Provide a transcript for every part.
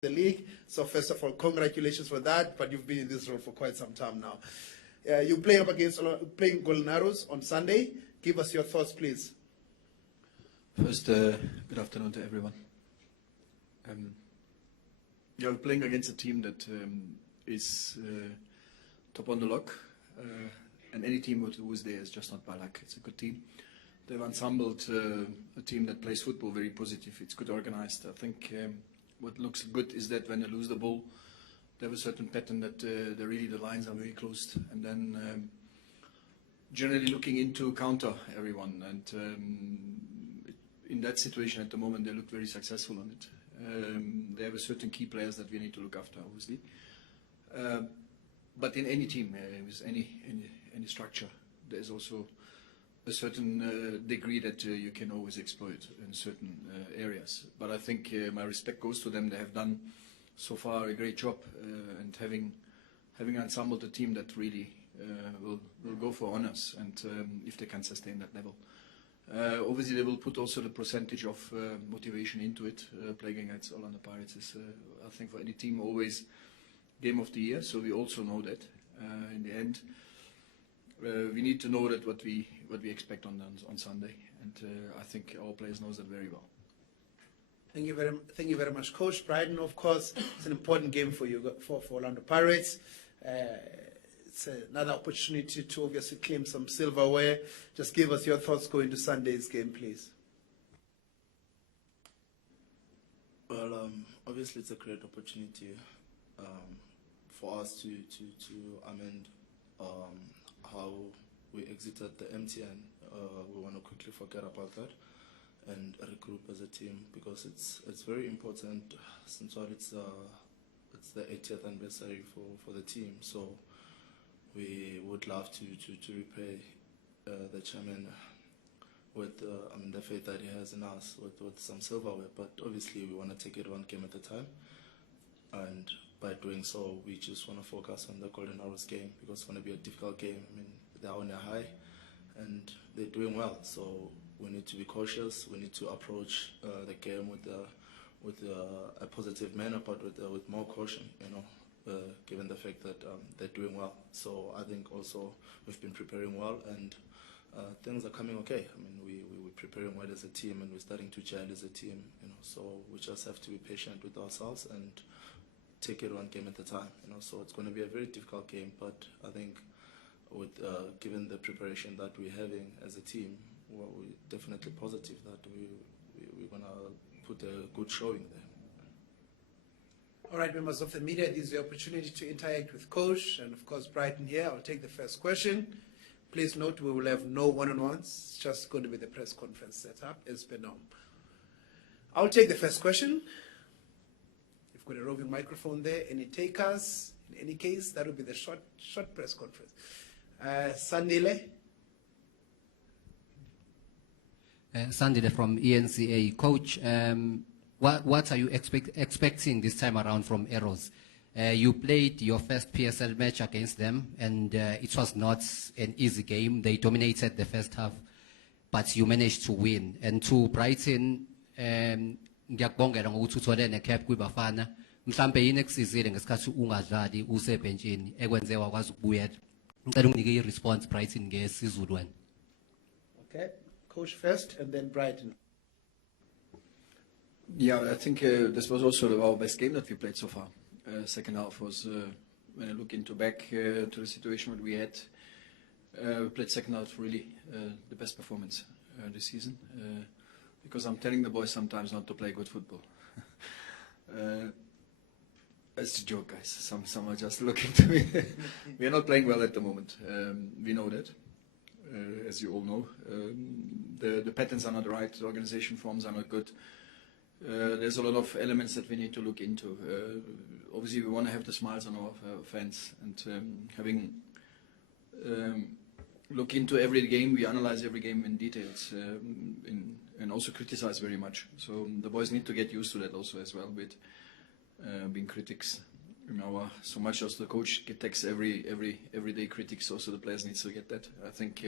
the league. So first of all, congratulations for that, but you've been in this role for quite some time now. You're playing up against playing Golden Arrows on Sunday. Give us your thoughts, please. First, good afternoon to everyone. We're playing against a team that is top on the block, and any team who is there is just not by luck. It's a good team. They've assembled a team that plays football very positive. It's good organized. I think what looks good is that when they lose the ball, they have a certain pattern that the lines are very closed, and then generally looking into counter everyone. And in that situation at the moment, they look very successful on it. They have a certain key players that we need to look after, obviously. But in any team, with any structure, there's also a certain degree that you can always exploit in certain areas. But I think my respect goes to them. They have done so far a great job, and having assembled a team that really will go for honors, and if they can sustain that level. Obviously, they will put also the percentage of motivation into it. Playing against Orlando Pirates is, I think, for any team always game of the year. So we also know that in the end, we need to know that what we expect on Sunday, and I think our players knows that very well. Thank you very much, Coach. Brighton, of course, it's an important game for you, for Orlando Pirates. It's another opportunity to obviously claim some silverware. Just give us your thoughts going to Sunday's game, please. Well, obviously it's a great opportunity for us to amend how we exited the MTN. We want to quickly forget about that and regroup as a team, because it's very important, since it's the 80th anniversary for the team. So we would love to repay the chairman with the faith that he has in us with some silverware. But obviously we want to take it one game at a time, and by doing so we just want to focus on the Golden Arrows game, because it's going to be a difficult game. I mean, they're on a high and they're doing well, so we need to be cautious. We need to approach the game with a positive manner, but with more caution, given the fact that they're doing well. So I think also we've been preparing well, and things are coming okay. I mean, we're preparing well as a team, and we're starting to gel as a team, so we just have to be patient with ourselves and take it one game at a time, so it's going to be a very difficult game, but I think with given the preparation that we're having as a team, well, we're definitely positive that we're going to put a good showing there. All right, members of the media, this is the opportunity to interact with Coach, and of course Brighton here. I'll take the first question. Please note we will have no one-on-ones. It's just going to be the press conference set up as per norm. I'll take the first question. You've got a roving microphone there. Any takers? In any case, that will be the short press conference. Sandile. Sandile from ENCA. Coach, what are you expecting this time around from Arrows? You played your first PSL match against them, and it was not an easy game. They dominated the first half, but you managed to win. And to Brighton, ngiyakubongela ngokuthi uthole ne-cap kwibafana. Mhlambe yini ekusizile ngesikhathi ungadlali usebhenjini ekwenze wakwazi ukubuyela. Ngicela unginike i-response Brighton ngesizulu wena. Okay, Coach first and then Brighton. Yeah, I think this was also our best game that we played so far. Second half was, when I look back to the situation that we had, we played second half really the best performance this season. Because I'm telling the boys sometimes not to play good football. That's a joke, guys. Some are just looking to me. We are not playing well at the moment. We know that, as you all know. The patterns are not right. The organization forms are not good. There's a lot of elements that we need to look into. Obviously, we want to have the smiles on our fans, and having look into every game. We analyze every game in details, and also criticize very much. So the boys need to get used to that also as well, with being critics. So much as the coach takes everyday critics, also the players need to get that. I think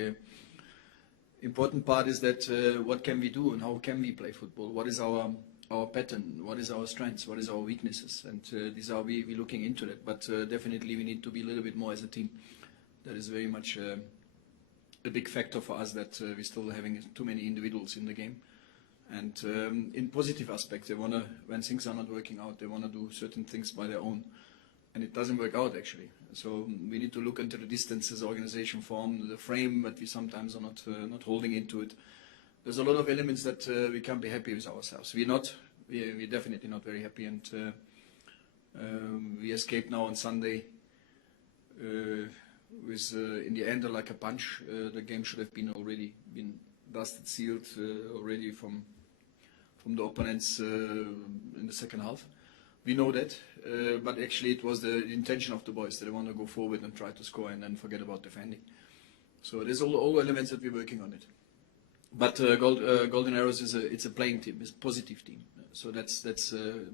important part is that what can we do and how can we play football? What is our our pattern, what is our strengths, what is our weaknesses, and these are we looking into that. But definitely we need to be a little bit more as a team. That is very much a big factor for us, that we're still having too many individuals in the game. And in positive aspects, they wanna, when things are not working out, they wanna do certain things by their own, and it doesn't work out actually. So we need to look into the distances organization form, the frame, but we sometimes are not holding into it. There's a lot of elements that we can't be happy with ourselves. We're definitely not very happy, and we escaped now on Sunday with in the end like a punch. The game should have been dusted, sealed already from the opponents in the second half. We know that, but actually it was the intention of the boys that they want to go forward and try to score and then forget about defending. So there's all elements that we're working on it. But Golden Arrows it's a playing team, it's a positive team. So that's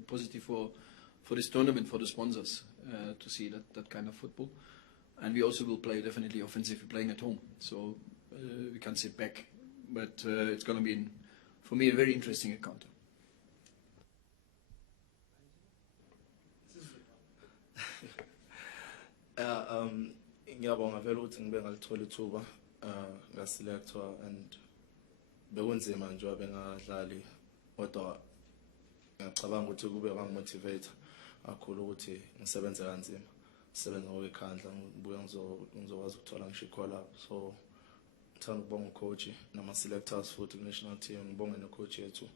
positive for this tournament, for the sponsors to see that kind of football. And we also will play definitely offensively, playing at home. So we can't sit back. But it's going to be, for me, a very interesting encounter. Ngiyabonga vele ukuthi ngibe ngalithola ithuba ngaselector, and bekunzima nje bengadlali, kodwa ngiyacabanga ukuthi kube kwangimotivate kakhulu ukuthi ngisebenze kanzima, ngisebenze ngokwekhandla, ngibuye ngizokwazi ukuthola ngisho i-call up. So ngithanda ukubonga ucoach nama-selectors futhi ku-national team, ngibonge no-coach yethu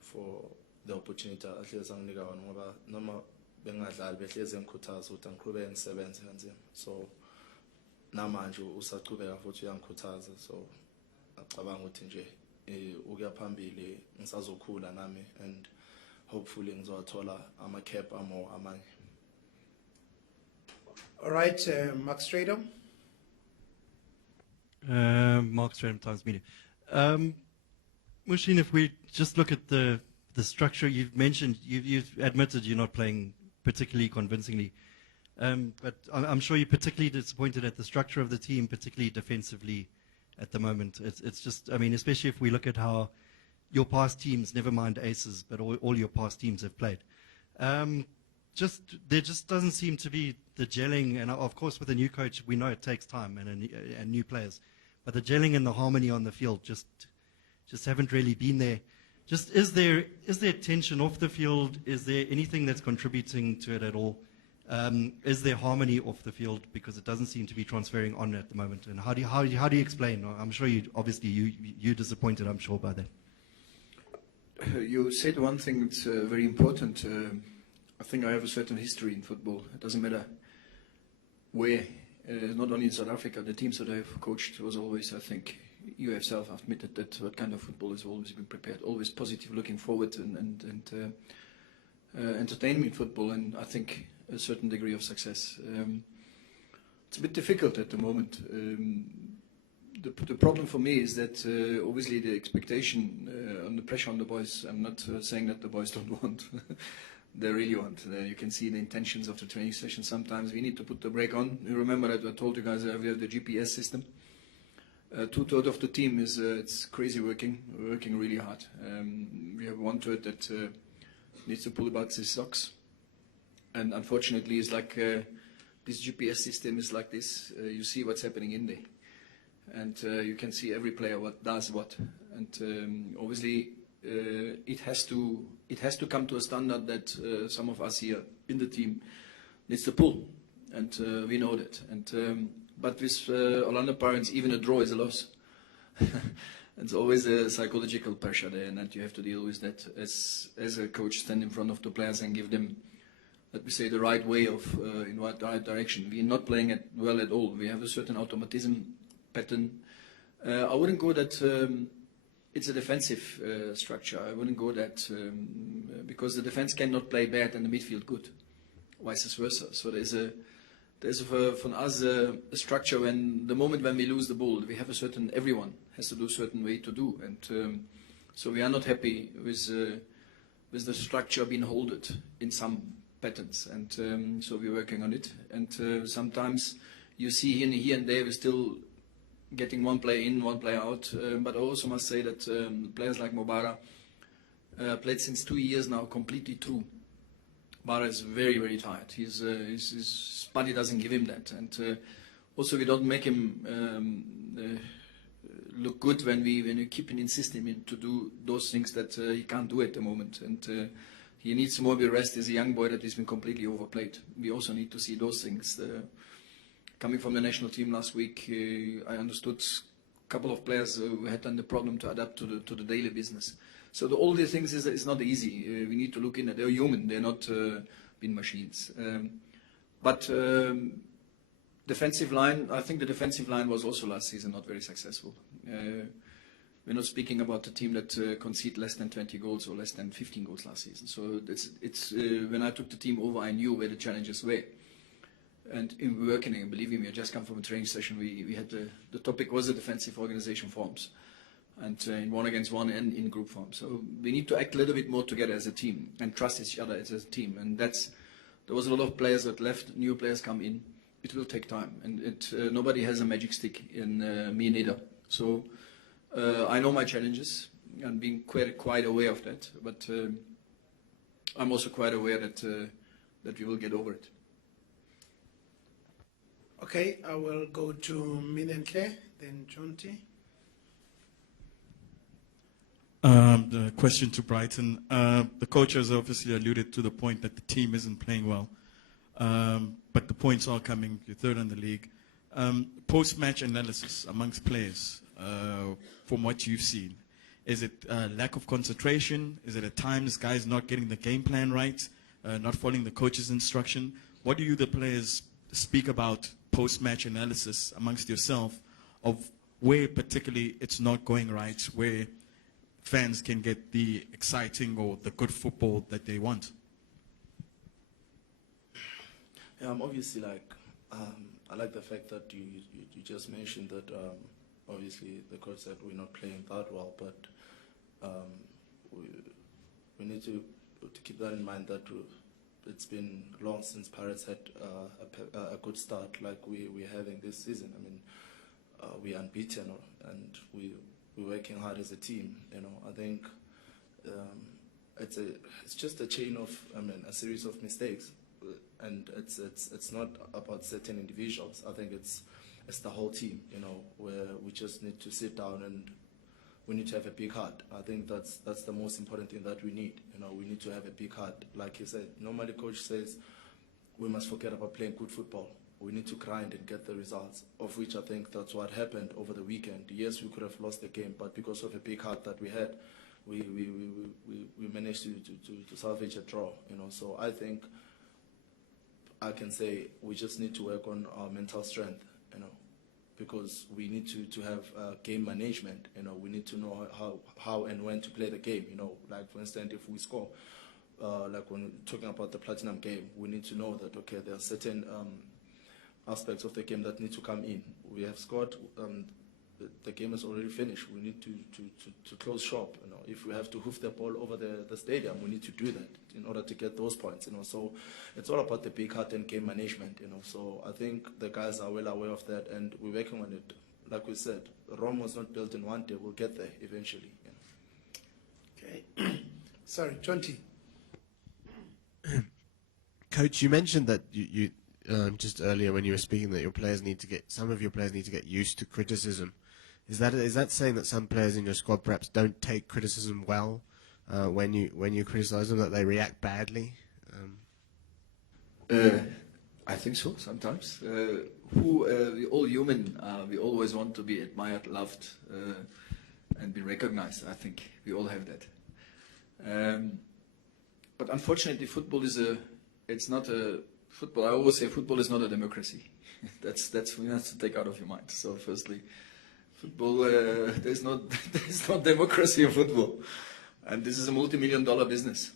for the opportunity ahlezi anginika yona, ngoba noma bengadlali behlezi engikhuthaza ukuthi angiqhubeke ngisebenze kanzima. So namanje usaqhubeka futhi uyangikhuthaza. So ngicabanga ukuthi nje ukuya phambili ngisazokhula nami, and hopefully ngizothola ama-cap amanye. All right, Mark Stradom. Mark Stradom, Times Media. Mushin, if we just look at the structure you've mentioned, you've admitted you're not playing particularly convincingly, but I'm sure you're particularly disappointed at the structure of the team, particularly defensively at the moment. It's just, I mean, especially if we look at how your past teams, never mind Aces, but all your past teams have played. There just doesn't seem to be the gelling, and of course with a new coach we know it takes time and new players, but the gelling and the harmony on the field just haven't really been there. Just is there tension off the field? Is there anything that's contributing to it at all? Is there harmony off the field, because it doesn't seem to be transferring on at the moment? And how do you explain? I'm sure you're disappointed, I'm sure, by that. You said one thing that's very important. I think I have a certain history in football. It doesn't matter where, not only in South Africa, the teams that I have coached was always, I think, you yourself admitted that what kind of football has always been prepared, always positive, looking forward and entertainment football, and I think a certain degree of success. It's a bit difficult at the moment. The problem for me is that obviously the expectation and the pressure on the boys, I'm not saying that the boys don't want, they really want. You can see the intentions of the training session. Sometimes we need to put the brake on. You remember that I told you guys that we have the GPS system. 2/3 of the team is it's crazy working really hard. We have 1/3 that needs to pull about his socks, and unfortunately it's like this GPS system is like this. You see what's happening in there, and you can see every player what does what, and obviously it has to come to a standard that some of us here in the team needs to pull, and we know that. And but with Orlando Pirates, even a draw is a loss. It's always a psychological pressure there, and that you have to deal with that as a coach, stand in front of the players and give them, let me say, the right way of in what right direction. We are not playing it well at all. We have a certain automatism pattern. I wouldn't go that it's a defensive structure. I wouldn't go that because the defense cannot play bad and the midfield good, vice versa. So there's from us a structure when the moment when we lose the ball, we have a certain, everyone has to do a certain way to do, and so we are not happy with the structure being holded in some patterns, and so we're working on it. And sometimes you see here and there we're still getting one player in, one player out, but I also must say that players like Mobara, Played since 2 years now, completely through. Bara is very, very tired. His body doesn't give him that. And also we don't make him look good when we keep insisting him to do those things that he can't do at the moment. And he needs more rest. He's a young boy that has been completely overplayed. We also need to see those things. Coming from the national team last week, I understood a couple of players who had done the problem to adapt to the daily business. So all these things is not easy. We need to look in at. They're human. They're not been machines. But defensive line. I think the defensive line was also last season not very successful. We're not speaking about the team that conceded less than 20 goals or less than 15 goals last season. So it's when I took the team over, I knew where the challenges were. And in working, and believe me, I just come from a training session. We had the topic was the defensive organization forms, and in 1-against-1 and in group form. So we need to act a little bit more together as a team and trust each other as a team. And there was a lot of players that left, new players come in. It will take time, and nobody has a magic stick, in me neither. So I know my challenges and being quite aware of that. But I'm also quite aware that we will get over it. Okay, I will go to Minentle, then Jonty. The question to Brighton. The coach has obviously alluded to the point that the team isn't playing well, but the points are coming. You're third in the league. Post-match analysis amongst players, from what you've seen, is it lack of concentration? Is it at times guys not getting the game plan right, not following the coach's instruction? What do you, the players, speak about post-match analysis amongst yourself of where particularly it's not going right, where fans can get the exciting or the good football that they want? Yeah, obviously, I like the fact that you just mentioned that obviously the coach said we're not playing that well, but we need to keep that in mind, that it's been long since Pirates had a good start like we're having this season. I mean, we're unbeaten and we're working hard as a team. You know, I think it's just a chain of, a series of mistakes, and it's not about certain individuals. I think it's the whole team. You know, where we just need to sit down and we need to have a big heart. I think that's the most important thing that we need. You know, we need to have a big heart. Like you said, normally coach says we must forget about playing good football. We need to grind and get the results, of which I think that's what happened over the weekend. Yes, we could have lost the game, but because of a big heart that we had, we managed to salvage a draw. You know, so I think I can say we just need to work on our mental strength. You know, because we need to have game management. You know, we need to know how and when to play the game. You know, like for instance, if we score, like when we're talking about the Platinum game, we need to know that, okay, there are certain aspects of the game that need to come in. We have scored, the game is already finished. We need to close shop. You know, if we have to hoof the ball over the stadium, we need to do that in order to get those points. You know, so it's all about the big heart and game management. You know, so I think the guys are well aware of that, and we're working on it. Like we said, Rome was not built in one day. We'll get there eventually. You know. Okay. Sorry, Jonty. Coach, you mentioned that you just earlier when you were speaking that some of your players need to get used to criticism. Is that saying that some players in your squad perhaps don't take criticism well when you criticize them, that they react badly? I think so. Sometimes we all human. We always want to be admired, loved, and be recognized. I think we all have that. But unfortunately, football it's not a football. I always say football is not a democracy. that's we have to take out of your mind. So firstly, football, there's not democracy in football, and this is a multi-million-dollar business.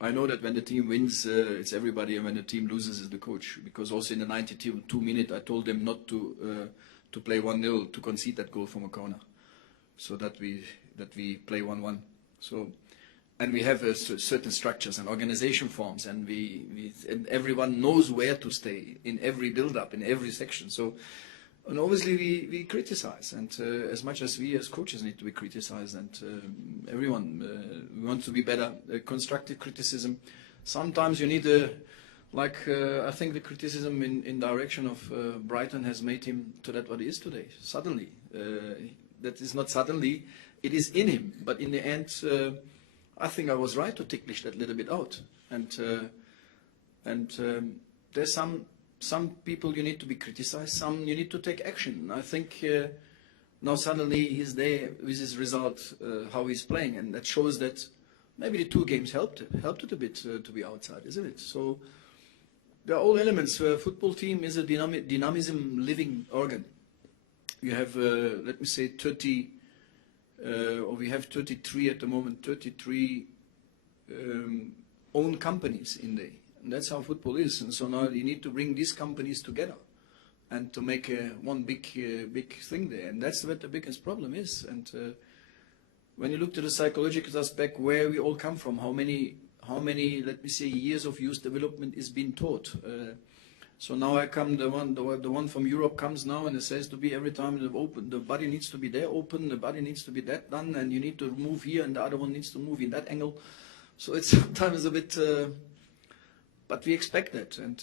I know that when the team wins, it's everybody, and when the team loses, it's the coach. Because also in the 92 minute, I told them not to play 1-0, to concede that goal from a corner, so that we play 1-1. So. And we have certain structures and organization forms, and and everyone knows where to stay in every build-up, in every section. So And obviously we criticize, and as much as we as coaches need to be criticized, and everyone, we want to be better. Constructive criticism. Sometimes you need I think the criticism in direction of Brighton has made him to that what he is today. Suddenly. That is not suddenly, it is in him. But in the end, I think I was right to ticklish that little bit out. And there's some people you need to be criticized, some you need to take action. I think now suddenly he's there with his result, how he's playing, and that shows that maybe the 2 games helped it a bit to be outside, isn't it? So there are all elements. Football team is a dynamism living organ. You have, let me say, 30, or we have 33 at the moment, 33 own companies in there. And that's how football is. And so now you need to bring these companies together and to make one big thing there. And that's what the biggest problem is. And when you look to the psychological aspect, where we all come from, how many, let me say, years of youth development is being taught. So now I come, the one from Europe comes now, and it says to be every time the body needs to be there open, the body needs to be that done, and you need to move here, and the other one needs to move in that angle. So it's sometimes a bit, but we expect that, and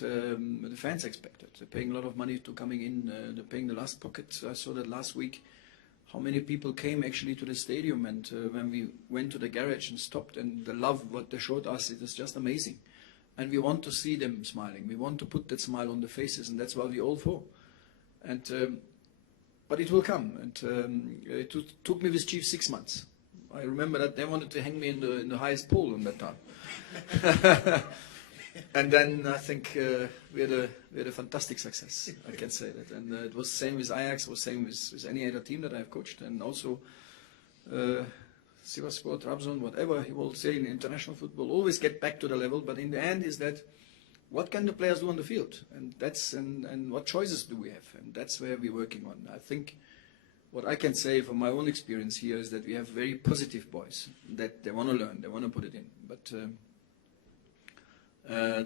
the fans expect it. They're paying a lot of money to coming in, they're paying the last pocket. I saw that last week, how many people came actually to the stadium, and when we went to the garage and stopped, and the love what they showed us, it is just amazing. And we want to see them smiling. We want to put that smile on the faces, and that's what we all for. And but it will come. And it took me with Chief 6 months. I remember that they wanted to hang me in the highest pole in that time. And then I think we had a fantastic success. I can say that. And it was the same with Ajax. It was the same with any other team that I've coached, and also. Sivasspor, Trabzon, whatever he will say in international football, always get back to the level. But in the end, is that what can the players do on the field, and that's and what choices do we have, and that's where we're working on. I think what I can say from my own experience here is that we have very positive boys that they want to learn, they want to put it in. But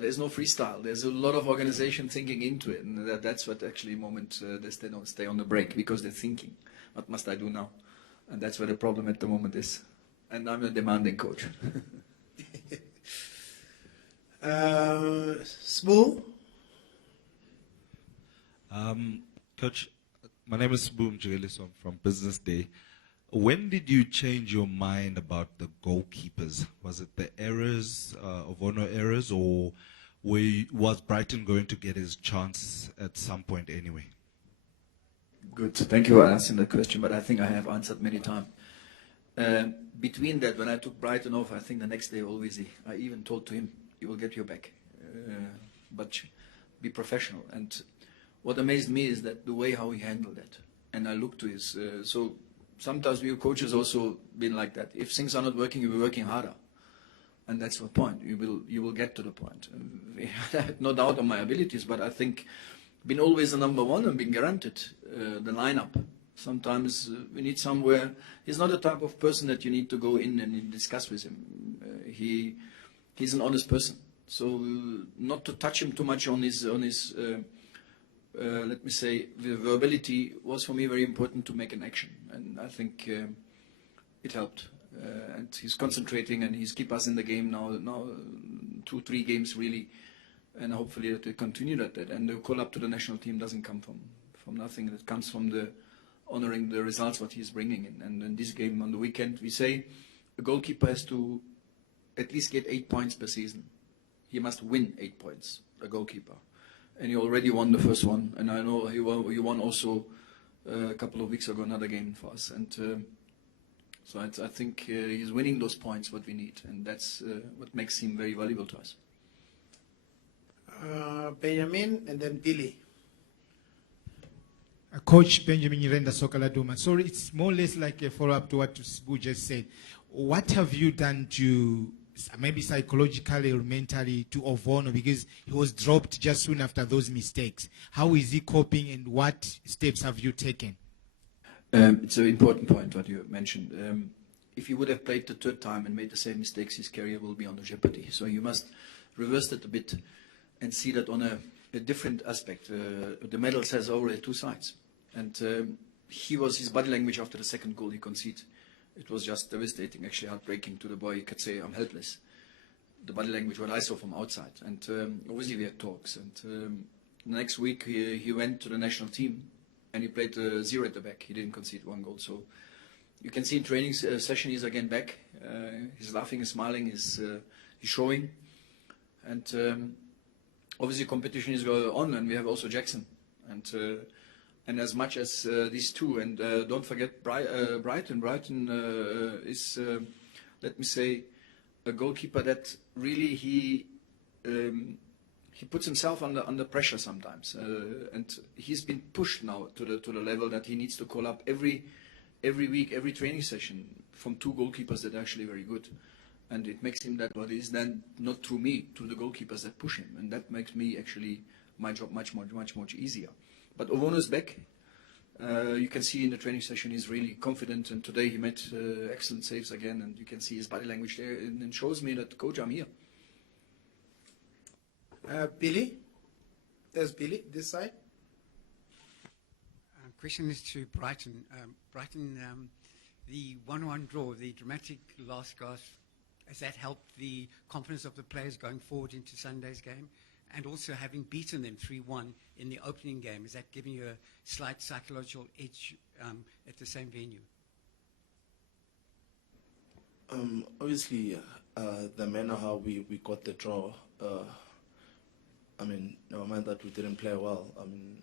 there's no freestyle. There's a lot of organization thinking into it, and that's what actually moment they don't stay on the break because they're thinking, what must I do now? And that's where the problem at the moment is. And I'm a demanding coach. Sbu? Coach, my name is Sbu Mjigeliso. I'm from Business Day. When did you change your mind about the goalkeepers? Was it the errors, Ovono errors, or was Brighton going to get his chance at some point anyway? Good. Thank you for asking that question, but I think I have answered many times. Between that, when I took Brighton off, I think the next day always, I even told to him, you will get your back. But be professional. And what amazed me is that the way how he handled that. And I looked to his, so sometimes we coaches also been like that. If things are not working, you will be working harder. And that's the point. You will get to the point. I had no doubt on my abilities, but I think been always the number one and been granted the lineup. Sometimes we need somewhere. He's not the type of person that you need to go in and discuss with him. He's an honest person. So not to touch him too much on his let me say, the verbality was for me very important to make an action. And I think it helped. And he's concentrating and he's keep us in the game now 2-3 games really. And hopefully that they continue that. And the call up to the national team doesn't come from nothing. It comes from the honoring the results what he's bringing in. And in this game on the weekend, we say a goalkeeper has to at least get 8 points per season. He must win 8 points, a goalkeeper. And he already won the first one. And I know he won also a couple of weeks ago another game for us. And so I think he's winning those points what we need. And that's what makes him very valuable to us. Benjamin and then Billy. Coach Benjamin Yirenda Sokaladuma. Sorry, it's more or less like a follow-up to what Sbu just said. What have you done to, maybe psychologically or mentally, to Ovono, because he was dropped just soon after those mistakes? How is he coping and what steps have you taken? It's an important point what you mentioned. If he would have played the third time and made the same mistakes, his career will be under jeopardy. So you must reverse that a bit and see that on a different aspect. The medal has already 2 sides. And his body language after the second goal he conceded, it was just devastating, actually heartbreaking to the boy. He could say, I'm helpless. The body language, what I saw from outside. And obviously we had talks. And the next week he went to the national team and he played 0 at the back. He didn't concede 1 goal. So you can see in training session he's again back. He's laughing, he's smiling, he's showing. And obviously competition is going on, and we have also Jackson. And as much as these two, and don't forget Brighton. Brighton is, let me say, a goalkeeper that really he puts himself under pressure sometimes, and he's been pushed now to the level that he needs to call up every week, every training session from 2 goalkeepers that are actually very good. And it makes him that what is then not through me, through the goalkeepers that push him, and that makes me actually my job much easier. But Ovono's back. You can see in the training session he's really confident, and today he made excellent saves again, and you can see his body language there, and it shows me that, coach, I'm here. Billy? There's Billy, this side. Question is to Brighton. Brighton, the 1-1 draw, the dramatic last gasp, has that helped the confidence of the players going forward into Sunday's game? And also having beaten them 3-1 in the opening game, is that giving you a slight psychological edge at the same venue? Obviously, the manner how we got the draw, I mean, never mind that we didn't play well. I mean,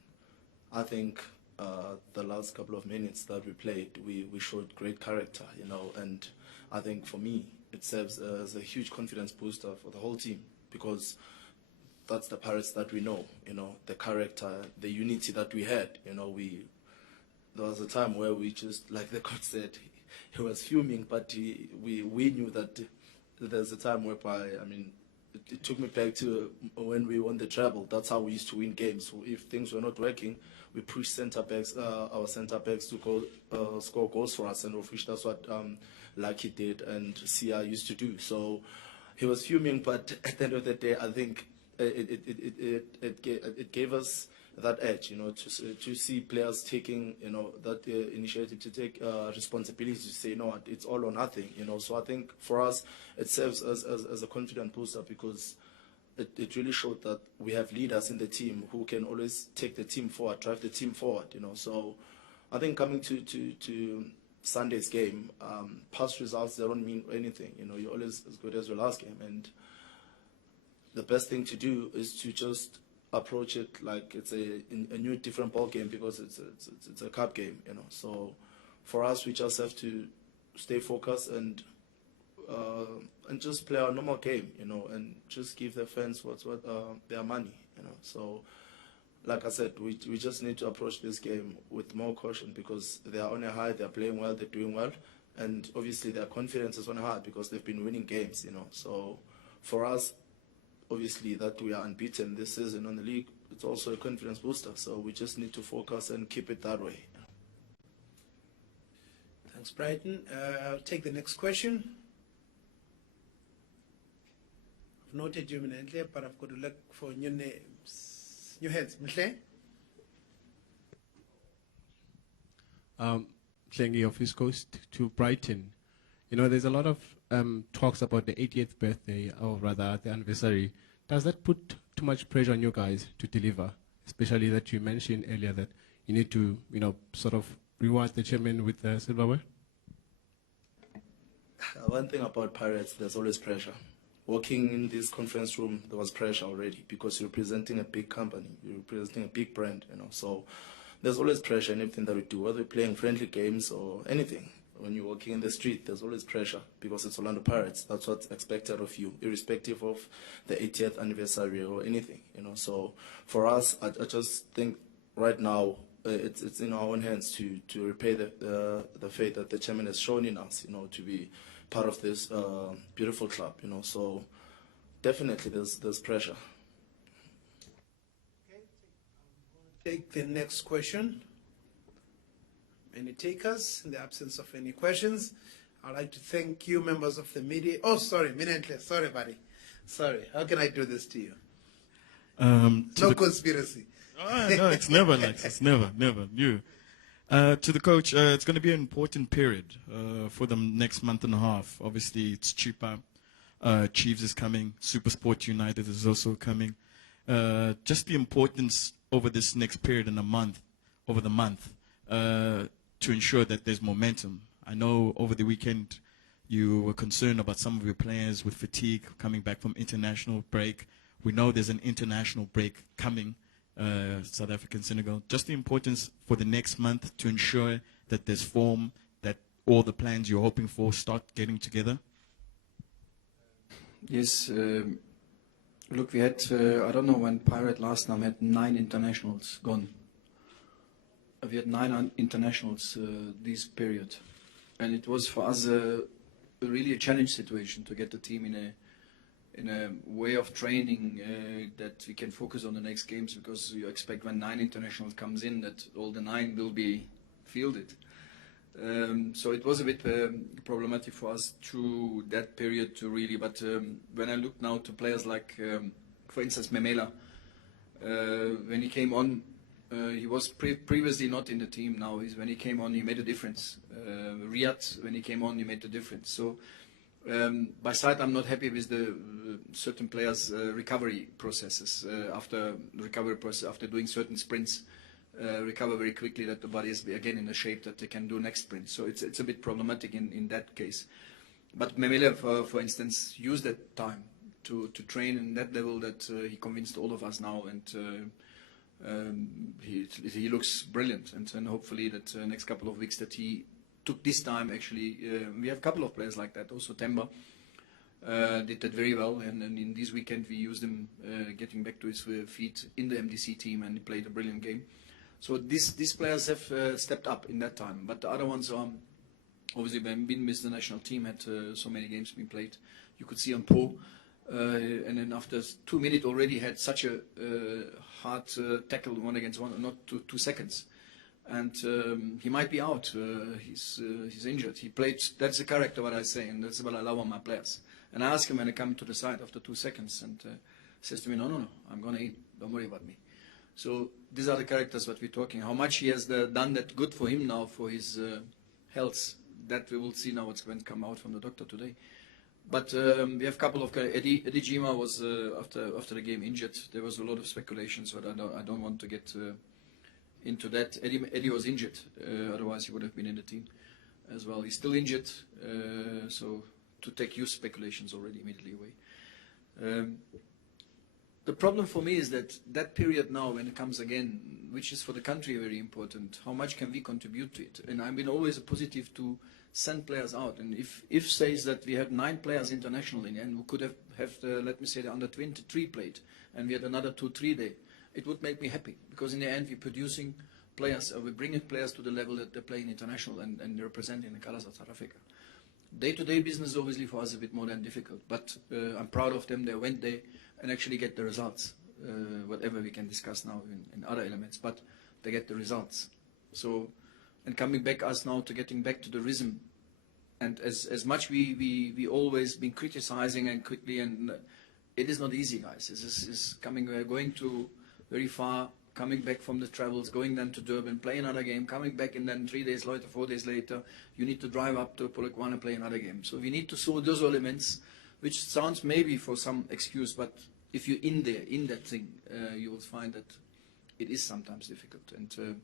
I think the last couple of minutes that we played, we showed great character, you know, and I think for me, it serves as a huge confidence booster for the whole team, because that's the Pirates that we know, you know, the character, the unity that we had, you know. There was a time where we just, like the coach said, he was fuming, but we knew that there's a time whereby, I mean, it took me back to when we won the treble. That's how we used to win games. So if things were not working, we pushed our centre backs to score goals for us, and of which that's what Lucky did and Sia used to do. So he was fuming, but at the end of the day, I think it gave us that edge, you know, to see players taking, you know, that initiative to take responsibility, to say, no, it's all or nothing, you know. So I think for us, it serves as a confident booster, because it really showed that we have leaders in the team who can always take the team forward, drive the team forward, you know. So I think coming to Sunday's game, past results, they don't mean anything, you know. You're always as good as your last game, and the best thing to do is to just approach it like it's a new, different ball game, because it's a cup game, you know. So for us, we just have to stay focused and just play our normal game, you know, and just give the fans what their money, you know. So like I said, we just need to approach this game with more caution, because they are on a high, they are playing well, they're doing well, and obviously their confidence is on a high because they've been winning games, you know. So for us, obviously, that we are unbeaten this season on the league, it's also a confidence booster. So we just need to focus and keep it that way. Thanks, Brighton. I'll take the next question. I've noted you eminently, but I've got to look for new names. New heads. Mhle? Thank of East Coast to Brighton. You know, there's a lot of talks about the 80th birthday, or rather the anniversary. Does that put too much pressure on you guys to deliver? Especially that you mentioned earlier that you need to, you know, sort of reward the chairman with the silverware? One thing about Pirates, there's always pressure. Walking in this conference room, there was pressure already, because you're representing a big company, you're representing a big brand, you know. So there's always pressure in everything that we do, whether we're playing friendly games or anything. When you're walking in the street, there's always pressure, because it's Orlando Pirates. That's what's expected of you, irrespective of the 80th anniversary or anything, you know. So for us, I just think right now it's in our own hands to repay the faith that the chairman has shown in us, you know, to be part of this beautiful club, you know. So definitely there's pressure. Take the next question. Any takers? In the absence of any questions, I'd like to thank you, members of the media. Oh, sorry, Minentle. Sorry, buddy. Sorry. How can I do this to you? No conspiracy. No, it's never like this. Never. You. To the coach, it's going to be an important period for the next month and a half. Obviously, it's cheaper. Chiefs is coming. Supersport United is also coming. Just the importance over this next period in a month, over the month, to ensure that there's momentum. I know over the weekend you were concerned about some of your players with fatigue coming back from international break. We know there's an international break coming, South African, Senegal. Just the importance for the next month to ensure that there's form, that all the plans you're hoping for start getting together. Yes, look, we had, I don't know when Pirate last time had 9 internationals gone. We had 9 internationals this period. And it was for us really a challenge situation to get the team in a way of training that we can focus on the next games, because you expect when 9 internationals comes in that all the 9 will be fielded. So it was a bit problematic for us through that period to really, but when I look now to players like, for instance, Memela, when he came on, he was previously not in the team. Now when he came on, he made a difference. Riyad, when he came on, he made a difference. So by side, I'm not happy with the certain players' recovery processes after doing certain sprints. Recover very quickly, that the body is again in a shape that they can do next sprint. So it's a bit problematic in that case. But Memele, for instance, used that time to train in that level that he convinced all of us now, and he looks brilliant. And hopefully that next couple of weeks that he took this time, actually, we have a couple of players like that. Also Temba did that very well, and in this weekend we used him getting back to his feet in the MDC team, and he played a brilliant game. So these players have stepped up in that time, but the other ones are obviously when been with the national team, had so many games being played. You could see on Po, and then after 2 minutes already had such a hard tackle 1 against 1, not 2 seconds, and he might be out. He's injured. He played. That's the character what I say, and that's what I love on my players. And I ask him when I come to the side after 2 seconds, and says to me, no, I'm gonna eat. Don't worry about me. So these are the characters that we're talking. How much he has done that good for him now, for his health, that we will see now what's going to come out from the doctor today. But we have a couple of guys. Eddie Jima was, after the game, injured. There was a lot of speculation, so I don't want to get into that. Eddie was injured, otherwise he would have been in the team as well. He's still injured, so to take your speculations already immediately away. The problem for me is that period now, when it comes again, which is for the country very important, how much can we contribute to it? And I've been always positive to send players out. And if says that we had 9 players internationally, and we could have let me say, the under 23 played, and we had another 2-3 there, it would make me happy, because in the end we're producing players, we're bringing players to the level that they're playing international and representing the colors of South Africa. Day-to-day business obviously for us is a bit more than difficult, but I'm proud of them. They went there and actually get the results, whatever we can discuss now in other elements, but they get the results. So, and coming back us now to getting back to the rhythm, and as much we always been criticizing and quickly, and it is not easy, guys. It's coming, we're going to very far, coming back from the travels, going then to Durban, play another game, coming back, and then 3 days later, 4 days later, you need to drive up to Polokwane and play another game. So we need to solve those elements, which sounds maybe for some excuse, but if you're in there, in that thing, you will find that it is sometimes difficult. And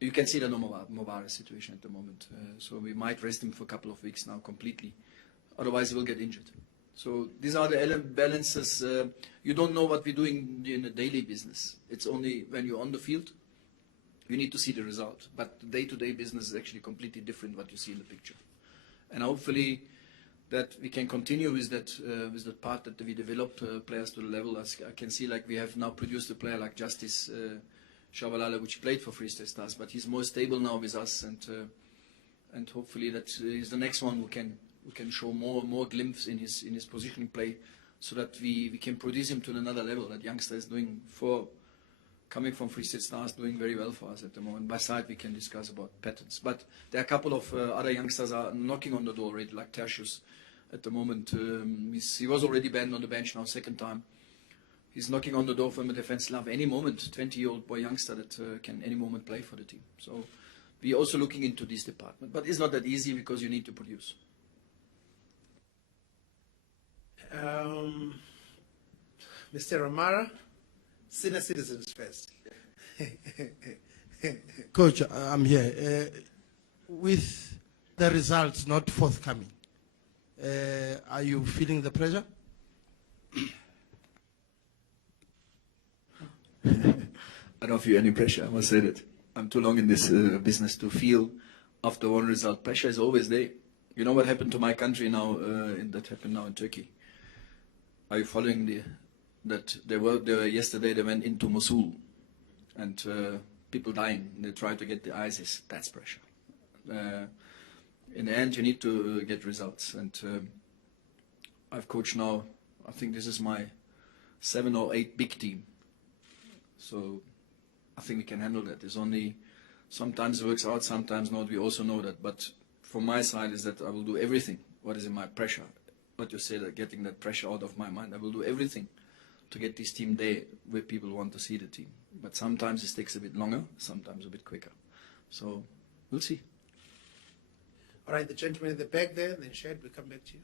you can see the Mobara situation at the moment. So we might rest him for a couple of weeks now completely. Otherwise he will get injured. So these are the balances. You don't know what we're doing in the daily business. It's only when you're on the field, you need to see the result. But the day-to-day business is actually completely different what you see in the picture. And hopefully that we can continue with that part that we develop players to the level. As I can see, like we have now produced a player like Justice Shabalala, which played for Free State Stars, but he's more stable now with us, and hopefully that is the next one who can show more glimpse in his positioning play, so that we can produce him to another level. That youngster is doing coming from Free State Stars, doing very well for us at the moment. By side we can discuss about patterns, but there are a couple of other youngsters are knocking on the door already, like Tertius at the moment. He was already banned on the bench now, 2nd time. He's knocking on the door from a defense love any moment. 20-year-old boy youngster that can any moment play for the team. So we're also looking into this department. But it's not that easy because you need to produce. Mr. Amara, senior citizens first. Coach, I'm here. With the results not forthcoming, are you feeling the pressure? I don't feel any pressure, I must say that. I'm too long in this business to feel after one result. Pressure is always there. You know what happened to my country now, that happened now in Turkey? Are you following that they were yesterday they went into Mosul and people dying. They try to get the ISIS. That's pressure. In the end, you need to get results. And I've coached now, I think this is my 7 or 8 big team. So I think we can handle that. It's only sometimes it works out, sometimes not. We also know that. But from my side is that I will do everything. What is in my pressure? What you say, that getting that pressure out of my mind. I will do everything to get this team there where people want to see the team. But sometimes it takes a bit longer, sometimes a bit quicker. So we'll see. All right, the gentleman in the back there, and then Shad, we'll come back to you.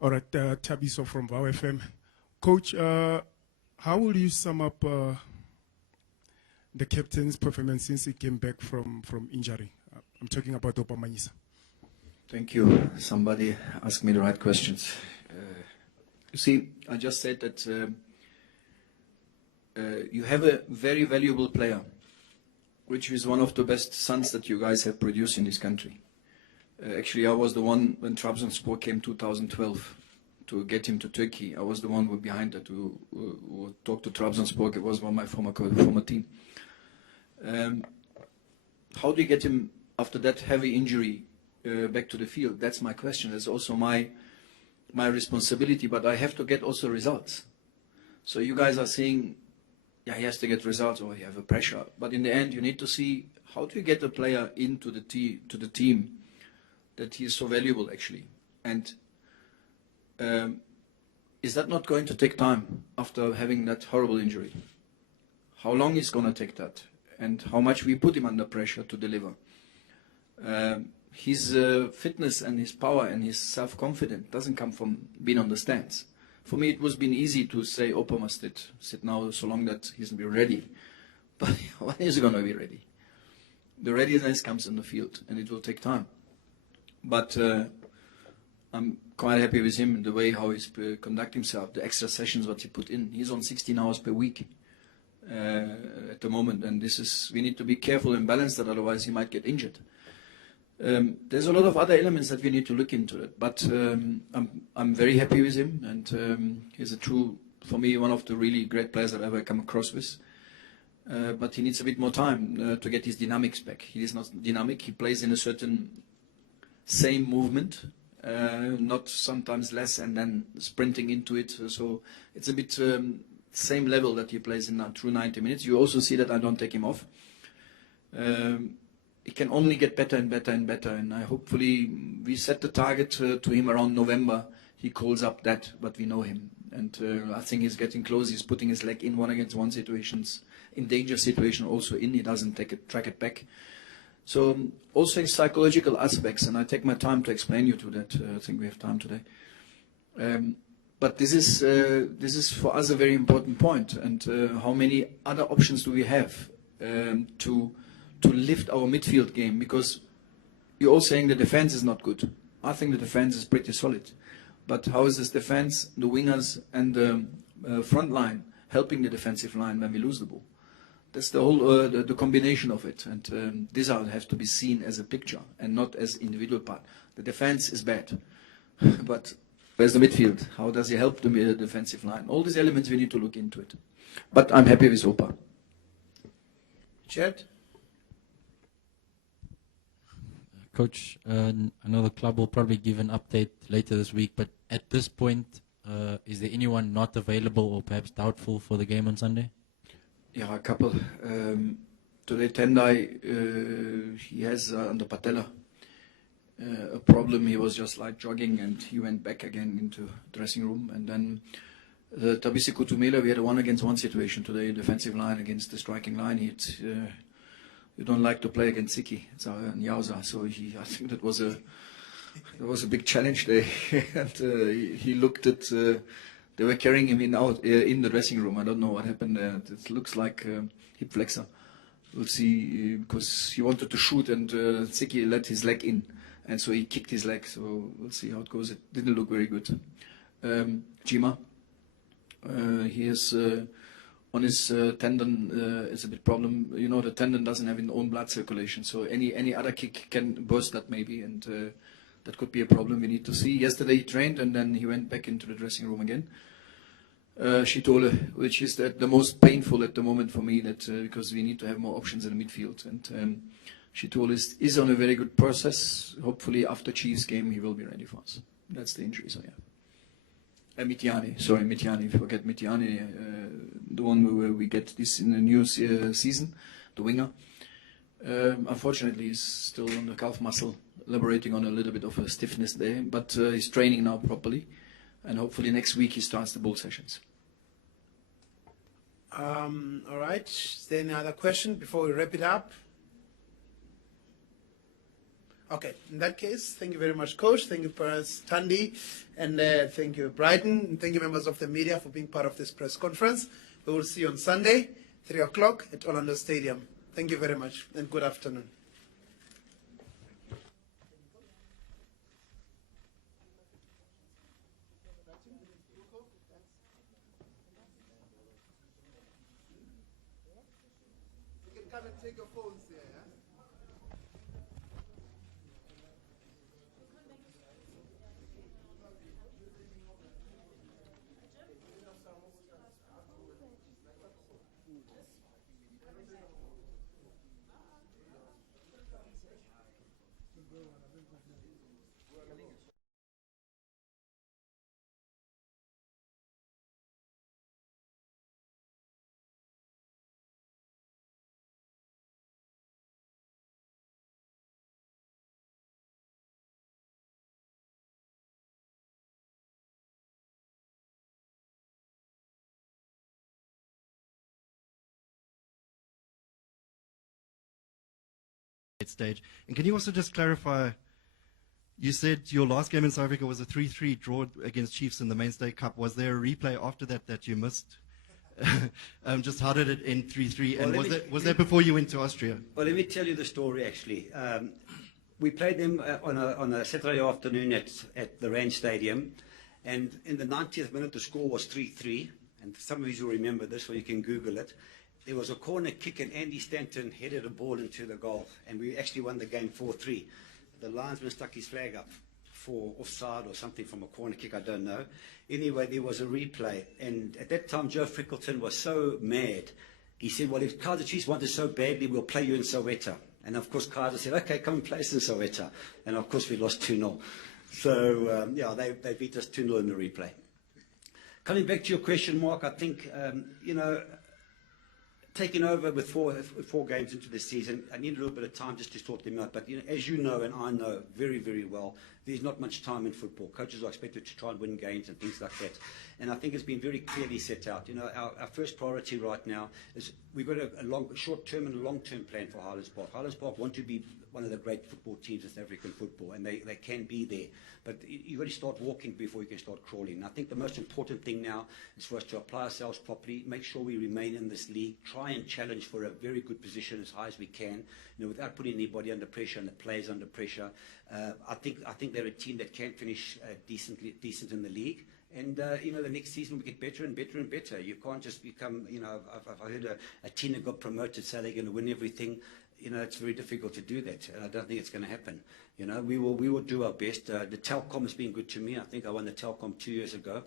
All right, Tabiso from VOW FM. Coach, how will you sum up the captain's performance since he came back from injury? I'm talking about Opamanyisa. Thank you. Somebody asked me the right questions. You see, I just said that you have a very valuable player, which is one of the best sons that you guys have produced in this country. Actually, I was the one when Trabzonspor came 2012 to get him to Turkey. I was the one who behind that, who talked to Trabzonspor. It was one of my former team. How do you get him after that heavy injury back to the field? That's my question. That's also my responsibility, but I have to get also results. So you guys are saying, yeah, he has to get results or you have a pressure. But in the end, you need to see how do you get a player into the team that he is so valuable actually. And is that not going to take time after having that horrible injury? How long is going to take that? And how much we put him under pressure to deliver? His fitness and his power and his self-confidence doesn't come from being on the stands. For me, it was been easy to say, Opa must sit now so long that he's going to be ready. But when is he going to be ready? The readiness comes in the field, and it will take time. But I'm quite happy with him in the way how he's conduct himself, the extra sessions what he put in. He's on 16 hours per week at the moment, and we need to be careful and balance that, otherwise he might get injured. There's a lot of other elements that we need to look into it, but I'm very happy with him, and he's for me, one of the really great players that I've ever come across with. But he needs a bit more time to get his dynamics back. He is not dynamic. He plays in a certain same movement, not sometimes less and then sprinting into it. So it's a bit same level that he plays in through 90 minutes. You also see that I don't take him off. It can only get better and better and better, and hopefully we set the target to him around November. He calls up that, but we know him, and I think he's getting close. He's putting his leg in 1-against-1 situations, in danger situation also in. He doesn't track it back. So also in psychological aspects, and I take my time to explain you to that. I think we have time today. But this is for us a very important point, and how many other options do we have to lift our midfield game, because you're all saying the defense is not good. I think the defense is pretty solid. But how is this defense, the wingers and the front line helping the defensive line when we lose the ball? That's the whole the combination of it. And this has to be seen as a picture and not as individual part. The defense is bad. But where's the midfield? How does he help the defensive line? All these elements, we need to look into it. But I'm happy with Opa. Chad? Coach, I know the club will probably give an update later this week, but at this point, is there anyone not available or perhaps doubtful for the game on Sunday? Yeah, a couple. Today, Tendai, he has under patella a problem. He was just like jogging and he went back again into dressing room. And then Tabisi Kutumela, we had a 1-against-1 situation today, defensive line against the striking line. you don't like to play against Siki, it's Nyauza. So I think that was a big challenge there. And he looked at, they were carrying him in the dressing room. I don't know what happened there. It looks like hip flexor. We'll see, because he wanted to shoot and Siki let his leg in. And so he kicked his leg. So we'll see how it goes. It didn't look very good. Jima, he is on his tendon. It's a bit problem. You know, the tendon doesn't have its own blood circulation. So any other kick can burst that maybe. And that could be a problem we need to see. Yesterday he trained and then he went back into the dressing room again. Shitole, which is the most painful at the moment for me, that because we need to have more options in the midfield. And Shitole is on a very good process. Hopefully after Chiefs game he will be ready for us. That's the injury, so yeah. Mitiani, forget Mitiani, the one where we get this in the new season, the winger. Unfortunately he's still on the calf muscle, elaborating on a little bit of a stiffness there, but he's training now properly. And hopefully next week he starts the bull sessions. All right. Is there any other question before we wrap it up? Okay. In that case, thank you very much, Coach. Thank you, Paras Tandi. And thank you, Brighton. And thank you, members of the media, for being part of this press conference. We will see you on Sunday, 3 o'clock at Orlando Stadium. Thank you very much and good afternoon. Come and take your phones here, yeah? Stage. And can you also just clarify, you said your last game in South Africa was a 3-3 draw against Chiefs in the Mainstay Cup. Was there a replay after that you missed? Just how did it end 3-3? And Well, was that before you went to Austria? Well, let me tell you the story, actually. We played them on a Saturday afternoon at the Rand Stadium, and in the 90th minute the score was 3-3, and some of you will remember this, or you can Google it. There was a corner kick and Andy Stanton headed a ball into the goal, and we actually won the game 4-3. The linesman stuck his flag up for offside or something from a corner kick, I don't know. Anyway, there was a replay, and at that time Joe Frickleton was so mad. He said, well, if Kaizer Chiefs want it so badly, we'll play you in Soweto. And of course Kaizer said, okay, come and play us in Soweto. And of course we lost 2-0. So yeah, they beat us 2-0 in the replay. Coming back to your question, Mark, I think, you know, taking over with four games into the season, I need a little bit of time just to sort them out. But you know, as you know and I know very, very well, there's not much time in football. Coaches are expected to try and win games and things like that. And I think it's been very clearly set out. You know, our first priority right now is we've got a short-term and a long-term plan for Highlands Park. Highlands Park want to be one of the great football teams in South African football, and they can be there. But you've got to start walking before you can start crawling. And I think the most important thing now is for us to apply ourselves properly, make sure we remain in this league, try and challenge for a very good position as high as we can, you know, without putting anybody under pressure and the players under pressure. I think they're a team that can finish decent in the league. And, you know, the next season will get better and better and better. You can't just become, you know, I've heard a team that got promoted say they're going to win everything. You know, it's very difficult to do that, and I don't think it's going to happen. You know, we will do our best. The Telkom has been good to me. I think I won the Telkom 2 years ago.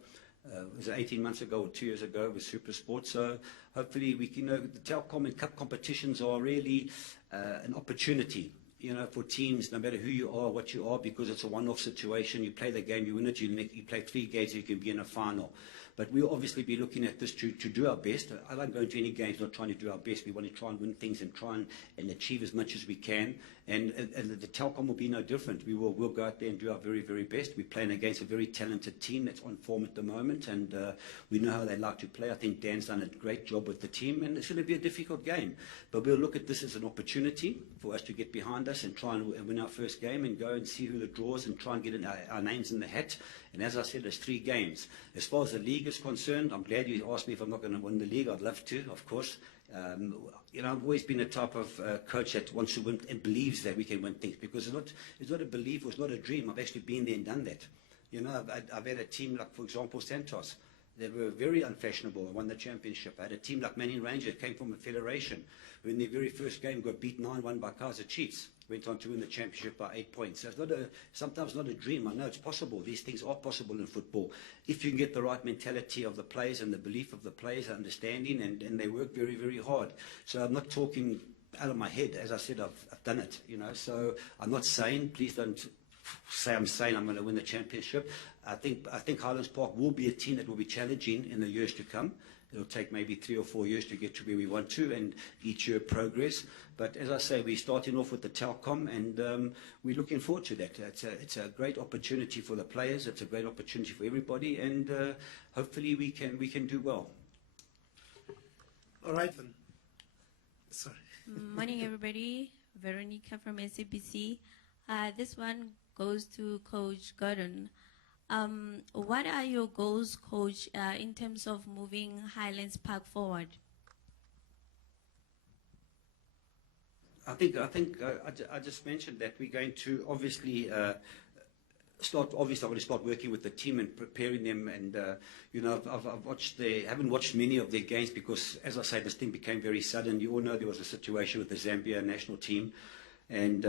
Was it 18 months ago or 2 years ago with Super Sport? So hopefully we can, you know, the Telkom and Cup competitions are really an opportunity. for teams, no matter who you are, what you are, because it's a one-off situation. You play the game, you win it, you play 3 games, you can be in a final. But we'll obviously be looking at this to do our best. I don't go into any games not trying to do our best. We want to try and win things and try and achieve as much as we can. And the Telkom will be no different. We'll go out there and do our very, very best. We're playing against a very talented team that's on form at the moment, and we know how they like to play. I think Dan's done a great job with the team, and it's going to be a difficult game. But we'll look at this as an opportunity for us to get behind us and try and win our first game and go and see who the draws and try and get our names in the hat. And as I said, there's 3 games. As far as the league is concerned, I'm glad you asked me if I'm not going to win the league. I'd love to, of course. I've always been a type of coach that wants to win and believes that we can win things, because it's not a belief, it's not a dream. I've actually been there and done that. I've had a team like, for example, Santos. They were very unfashionable and won the championship. I had a team like Manning Rangers, came from a federation, who in their very first game got beat 9-1 by Kaizer Chiefs. Went on to win the championship by 8 points. So it's sometimes not a dream. I know it's possible. These things are possible in football. If you can get the right mentality of the players and the belief of the players, understanding, and they work very, very hard. So I'm not talking out of my head. As I said, I've done it, So I'm not saying, please don't say I'm saying I'm going to win the championship. I think Highlands Park will be a team that will be challenging in the years to come. It'll take maybe 3 or 4 years to get to where we want to, and each year progress. But as I say, we're starting off with the Telkom, and we're looking forward to that. It's a great opportunity for the players. It's a great opportunity for everybody, and hopefully we can do well. All right then. Sorry. Morning, everybody. Veronica from SABC. This one goes to Coach Gordon. What are your goals, Coach, in terms of moving Highlands Park forward? I think I just mentioned that we're going to obviously start. Obviously, I'm going to start working with the team and preparing them. And I've haven't watched many of their games because, as I say, this thing became very sudden. You all know there was a situation with the Zambia national team, and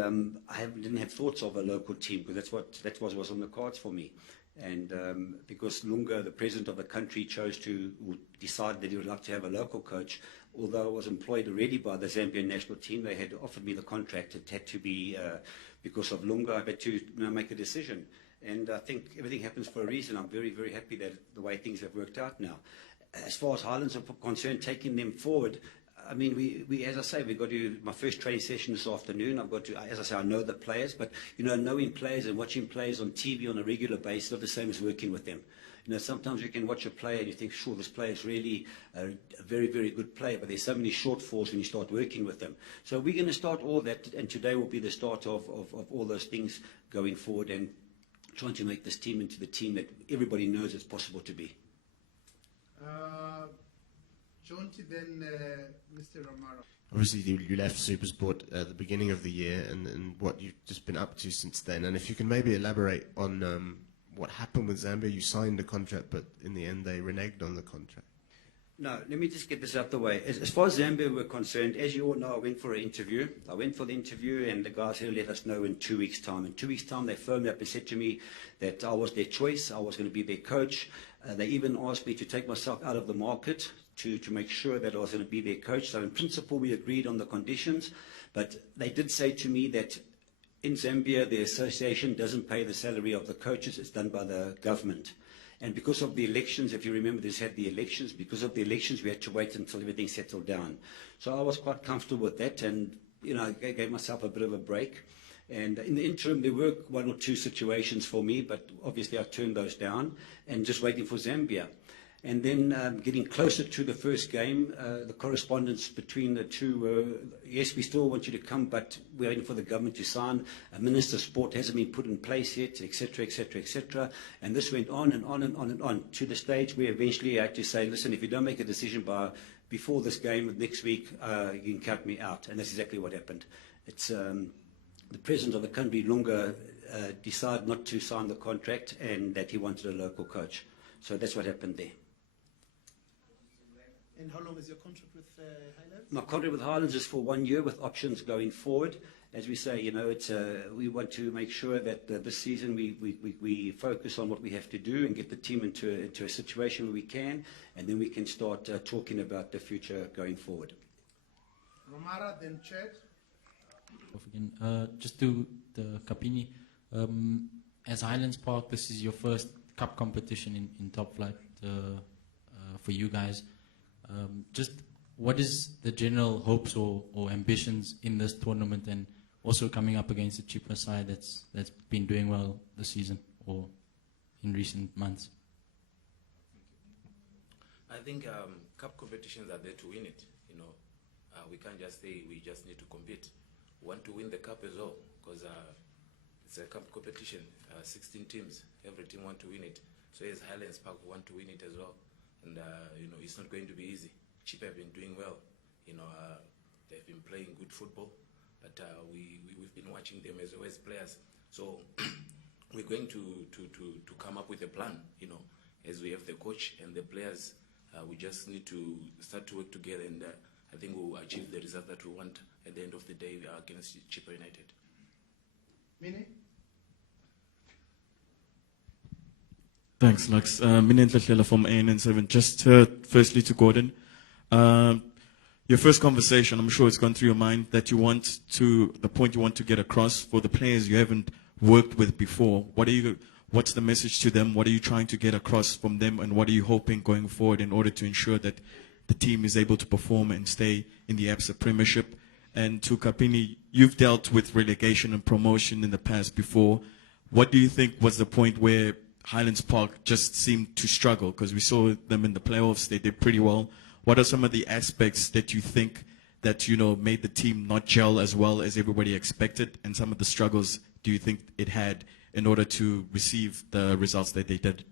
I didn't have thoughts of a local team because that was on the cards for me. And because Lunga, the president of the country, decided that he would like to have a local coach, although I was employed already by the Zambian national team, they had offered me the contract. It had to be, because of Lunga, I had to make a decision. And I think everything happens for a reason. I'm very, very happy that the way things have worked out now. As far as Highlands are concerned, taking them forward, I mean, we as I say, we've got to my first training session this afternoon. I've got to, as I say, I know the players, but knowing players and watching players on TV on a regular basis is not the same as working with them. Sometimes you can watch a player and you think, sure, this player is really a very, very good player, but there's so many shortfalls when you start working with them. So we're going to start all that, and today will be the start of all those things going forward and trying to make this team into the team that everybody knows it's possible to be. Jonty, then Mr. Romero. Obviously, you left SuperSport at the beginning of the year, and what you've just been up to since then. And if you can maybe elaborate on what happened with Zambia. You signed a contract, but in the end they reneged on the contract. No, let me just get this out the way. As far as Zambia were concerned, as you all know, I went for an interview. I went for the interview, and the guys here let us know in 2 weeks' time. In 2 weeks' time, they phoned up and said to me that I was their choice. I was going to be their coach. They even asked me to take myself out of the market to make sure that I was going to be their coach. So in principle, we agreed on the conditions. But they did say to me that in Zambia, the association doesn't pay the salary of the coaches. It's done by the government. And because of the elections, if you remember, this had the elections. Because of the elections, we had to wait until everything settled down. So I was quite comfortable with that, and I gave myself a bit of a break. And in the interim, there were 1 or 2 situations for me, but obviously I turned those down and just waiting for Zambia. And then getting closer to the first game, the correspondence between the two were, yes, we still want you to come, but we're waiting for the government to sign. A Minister of Sport hasn't been put in place yet, etc., etc., etc. And this went on and on and on and on to the stage where eventually I had to say, listen, if you don't make a decision before this game next week, you can cut me out. And that's exactly what happened. It's the president of the country, Lunga, decided not to sign the contract and that he wanted a local coach. So that's what happened there. And how long is your contract with Highlands? My contract with Highlands is for 1 year with options going forward. As we say, we want to make sure that this season we focus on what we have to do and get the team into a situation where we can, and then we can start talking about the future going forward. Romara, then Chad. Just to the Kapini, as Highlands Park, this is your first cup competition in top flight for you guys. Just what is the general hopes or ambitions in this tournament, and also coming up against a cheaper side that's been doing well this season or in recent months? I think cup competitions are there to win it. You know, we can't just say we just need to compete. We want to win the cup as well, because it's a cup competition. 16 teams, every team want to win it. So as Highlands Park, we want to win it as well. And you know, it's not going to be easy. Chip have been doing well. You know, they've been playing good football, but we've been watching them as always players. So we're going to come up with a plan. You know, as we have the coach and the players, we just need to start to work together, and I think we'll achieve the result that we want at the end of the day against Chippa United. Mine? Thanks, Lux. Mine Ntlahlela from ANN7. Just firstly to Gordon. Your first conversation, I'm sure it's gone through your mind that you want to, the point you want to get across for the players you haven't worked with before. What's the message to them? What are you trying to get across from them, and what are you hoping going forward in order to ensure that the team is able to perform and stay in the ABSA Premiership? And to Kapini, you've dealt with relegation and promotion in the past before. What do you think was the point where Highlands Park just seemed to struggle? Because we saw them in the playoffs, they did pretty well. What are some of the aspects that you think that, you know, made the team not gel as well as everybody expected, and some of the struggles do you think it had in order to receive the results that they did?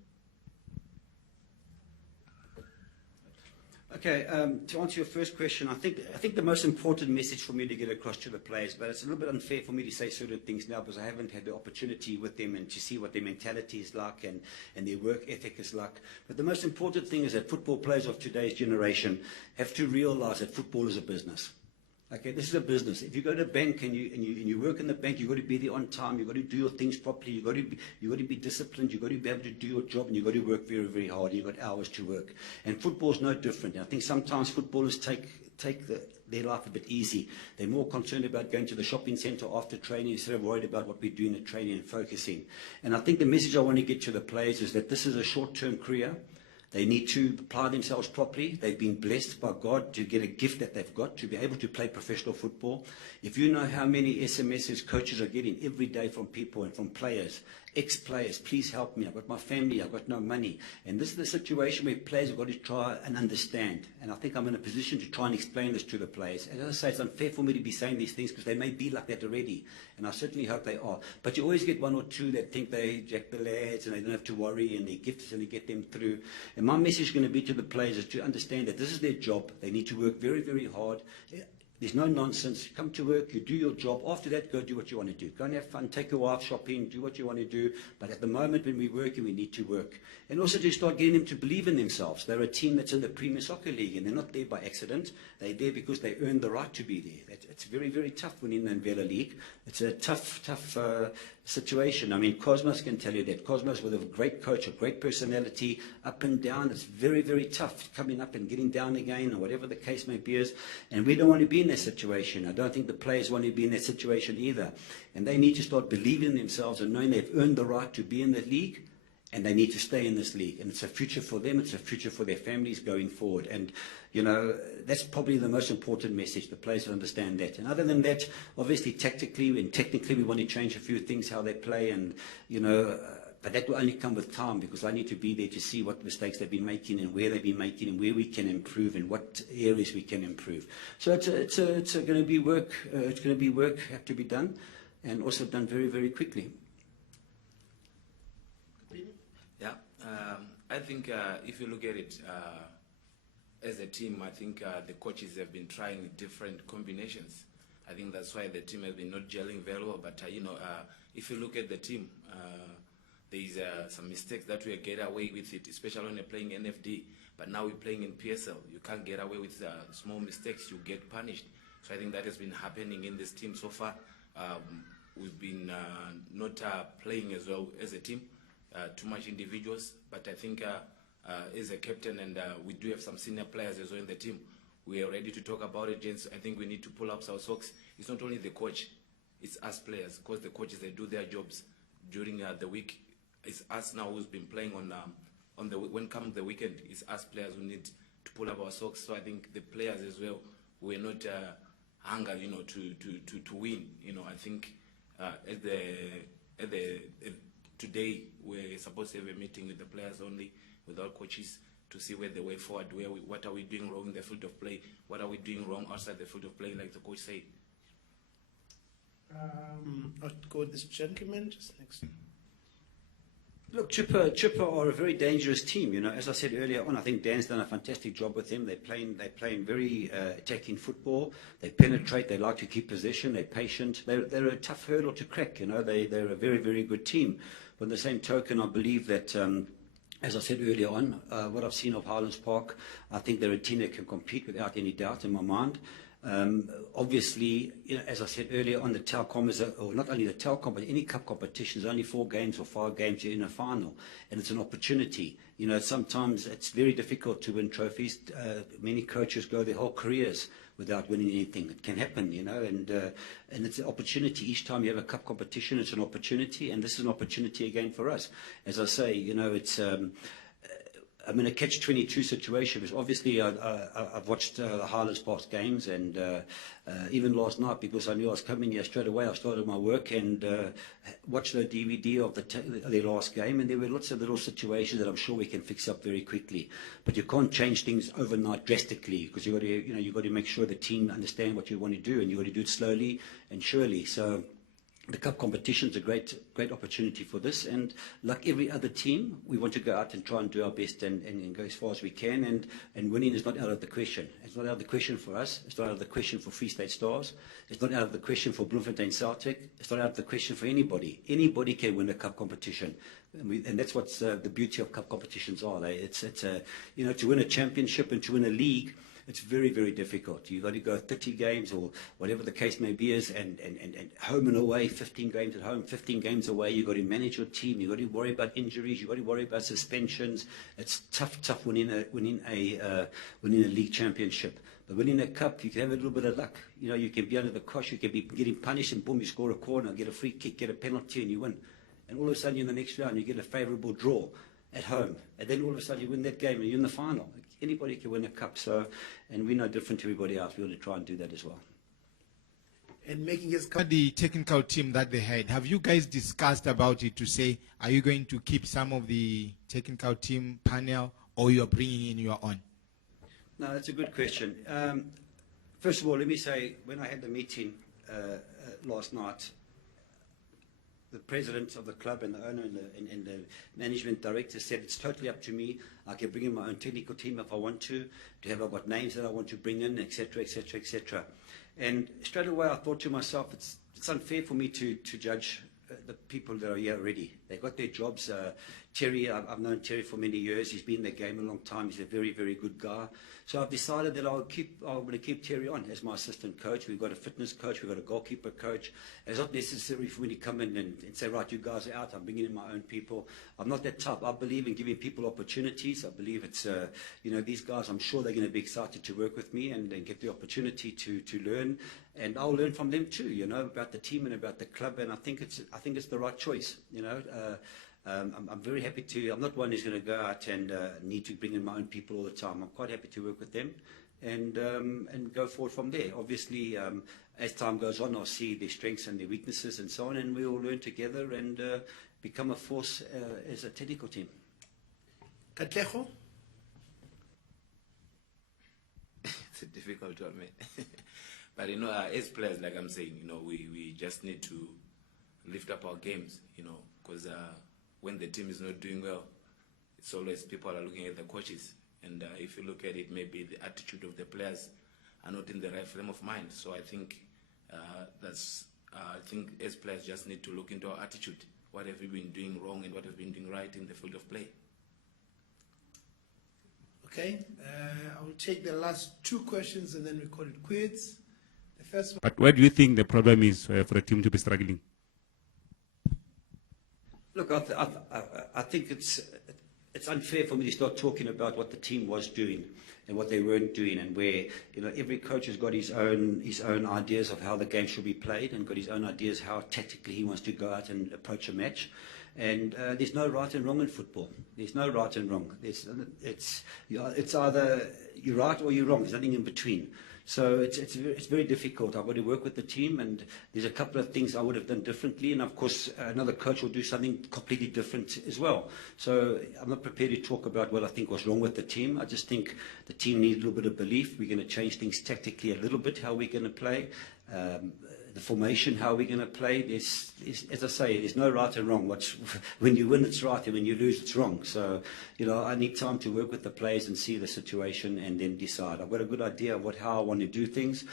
Okay, to answer your first question, I think the most important message for me to get across to the players, but it's a little bit unfair for me to say certain things now because I haven't had the opportunity with them and to see what their mentality is like and their work ethic is like. But the most important thing is that football players of today's generation have to realize that football is a business. Okay, this is a business. If you go to a bank and you work in the bank, you've got to be there on time, you've got to do your things properly, you've got to be disciplined, you've got to be able to do your job, and you've got to work very, very hard, and you've got hours to work. And football's no different. I think sometimes footballers take their life a bit easy. They're more concerned about going to the shopping centre after training instead of worried about what we're doing at training and focusing. And I think the message I want to get to the players is that this is a short-term career. They need to apply themselves properly. They've been blessed by God to get a gift that they've got to be able to play professional football. If you know how many SMSs coaches are getting every day from people and from players, ex-players, please help me. I've got my family, I've got no money. And this is the situation where players have got to try and understand. And I think I'm in a position to try and explain this to the players. And as I say, it's unfair for me to be saying these things because they may be like that already. And I certainly hope they are. But you always get one or two that think they jack the lads and they don't have to worry and their gifts and they get them through. And my message is going to be to the players is to understand that this is their job. They need to work very, very hard. There's no nonsense. Come to work, you do your job. After that, go do what you want to do. Go and have fun, take your wife shopping, do what you want to do. But at the moment when we're working, we need to work. And also to start getting them to believe in themselves. They're a team that's in the Premier Soccer League, and they're not there by accident. They're there because they earned the right to be there. It's very, very tough winning the Mvela League. It's a tough situation. I mean, Cosmos can tell you that. Cosmos with a great coach, a great personality, up and down. It's very, very tough coming up and getting down again, or whatever the case may be. And we don't want to be in that situation. I don't think the players want to be in that situation either. And they need to start believing in themselves and knowing they've earned the right to be in the league, and they need to stay in this league. And it's a future for them. It's a future for their families going forward. And, you know, that's probably the most important message. The players understand that. And other than that, obviously, tactically and technically, we want to change a few things, how they play. And, you know, but that will only come with time because I need to be there to see what mistakes they've been making and where they've been making and where we can improve and what areas we can improve. So it's going to be work. It's going to be work have to be done, and also done very, very quickly. Yeah, I think if you look at it as a team, I think the coaches have been trying different combinations. I think that's why the team has been not gelling very well. But you know, if you look at the team, there's some mistakes that we get away with it, especially when you're playing NFD. But now we're playing in PSL. You can't get away with small mistakes. You get punished. So I think that has been happening in this team so far. We've been not playing as well as a team. Too much individuals, but I think as a captain, and we do have some senior players as well in the team we are ready to talk about it, gents. I think we need to pull up our socks. It's not only the coach, it's us players, because the coaches, they do their jobs during the week. It's us now who's been playing on the when comes the weekend. It's us players who need to pull up our socks. So I think the players as well, we're not hunger, you know, to win. You know, I think today we're supposed to have a meeting with the players only, without coaches, to see where the way forward, what are we doing wrong in the field of play, what are we doing wrong outside the field of play, like the coach said. I'll go with this gentleman just next. Look, Chipper are a very dangerous team. You know, as I said earlier on, I think Dan's done a fantastic job with them. They're playing very attacking football. They penetrate. They like to keep possession. They're patient. They're a tough hurdle to crack. You know, they're a very, very good team. But on the same token, I believe that, as I said earlier on, what I've seen of Highlands Park, I think they're a team that can compete without any doubt in my mind. Obviously, you know, as I said earlier on, the Telkom or not only the Telkom, but any cup competition is only 4 games or 5 games you're in a final, and it's an opportunity. You know, sometimes it's very difficult to win trophies. Many coaches go their whole careers without winning anything. It can happen, you know, and it's an opportunity. Each time you have a cup competition, it's an opportunity, and this is an opportunity again for us. As I say, you know, it's I'm in a catch-22 situation, because obviously I've watched the Highlands Park games, and even last night, because I knew I was coming here straight away, I started my work and watched the DVD of their last game, and there were lots of little situations that I'm sure we can fix up very quickly. But you can't change things overnight drastically, because you've got to make sure the team understand what you want to do, and you've got to do it slowly and surely. So the cup competition is a great opportunity for this, and like every other team, we want to go out and try and do our best and go as far as we can, and winning is not out of the question. It's not out of the question for us. It's not out of the question for Free State Stars. It's not out of the question for Bloemfontein Celtic. It's not out of the question for anybody. Anybody can win a cup competition, and that's what the beauty of cup competitions are. It's you know, to win a championship and to win a league, it's very, very difficult. You've got to go 30 games or whatever the case may be, and home and away, 15 games at home, 15 games away. You've got to manage your team. You've got to worry about injuries. You've got to worry about suspensions. It's tough winning a league championship. But winning a cup, you can have a little bit of luck. You know, you can be under the cosh, you can be getting punished, and boom, you score a corner, get a free kick, get a penalty, and you win. And all of a sudden, in the next round, you get a favourable draw at home. And then all of a sudden, you win that game, and you're in the final. Anybody can win a cup, and we're no different to everybody else. We want to try and do that as well. And making his the technical team that they had, have you guys discussed about it to say, are you going to keep some of the technical team panel, or you're bringing in your own? No, that's a good question. First of all, let me say, when I had the meeting last night, the president of the club and the owner and the management director said it's totally up to me. I can bring in my own technical team if I want to have what names that I want to bring in, etc., etc., etc. And straight away I thought to myself, it's unfair for me to judge the people that are here already. They've got their jobs. Terry, I've known Terry for many years. He's been in the game a long time. He's a very, very good guy. So I've decided that I'm going to keep Terry on as my assistant coach. We've got a fitness coach. We've got a goalkeeper coach. It's not necessary for me to come in and say, right, you guys are out. I'm bringing in my own people. I'm not that type. I believe in giving people opportunities. I believe it's, you know, these guys, I'm sure they're going to be excited to work with me and get the opportunity to learn. And I'll learn from them too, you know, about the team and about the club. And I think it's the right choice, you know. I'm very happy to. I'm not one who's going to go out and need to bring in my own people all the time. I'm quite happy to work with them and go forward from there. Obviously, as time goes on, I'll see their strengths and their weaknesses and so on, and we will learn together and become a force as a technical team. Katleho? It's a difficult one, man. But, you know, as players, like I'm saying, you know, we just need to lift up our games, you know, because when the team is not doing well, it's always people are looking at the coaches. And if you look at it, maybe the attitude of the players are not in the right frame of mind. So I think I think as players just need to look into our attitude. What have we been doing wrong and what have we been doing right in the field of play? Okay, I will take the last 2 questions and then we call it quits. The first one. But where do you think the problem is for a team to be struggling? Look, I think it's it's unfair for me to start talking about what the team was doing and what they weren't doing, and where, you know, every coach has got his own ideas of how the game should be played, and got his own ideas how tactically he wants to go out and approach a match. And there's no right and wrong in football. There's no right and wrong. It's either you're right or you're wrong. There's nothing in between. So it's very difficult. I've got to work with the team, and there's a couple of things I would have done differently, and of course another coach will do something completely different as well. So I'm not prepared to talk about what I think was wrong with the team. I just think the team needs a little bit of belief. We're going to change things tactically a little bit, how we're going to play. The formation, how we're going to play. There's, as I say, there's no right and wrong. When you win, it's right, and when you lose, it's wrong. So, you know, I need time to work with the players and see the situation, and then decide. I've got a good idea of how I want to do things.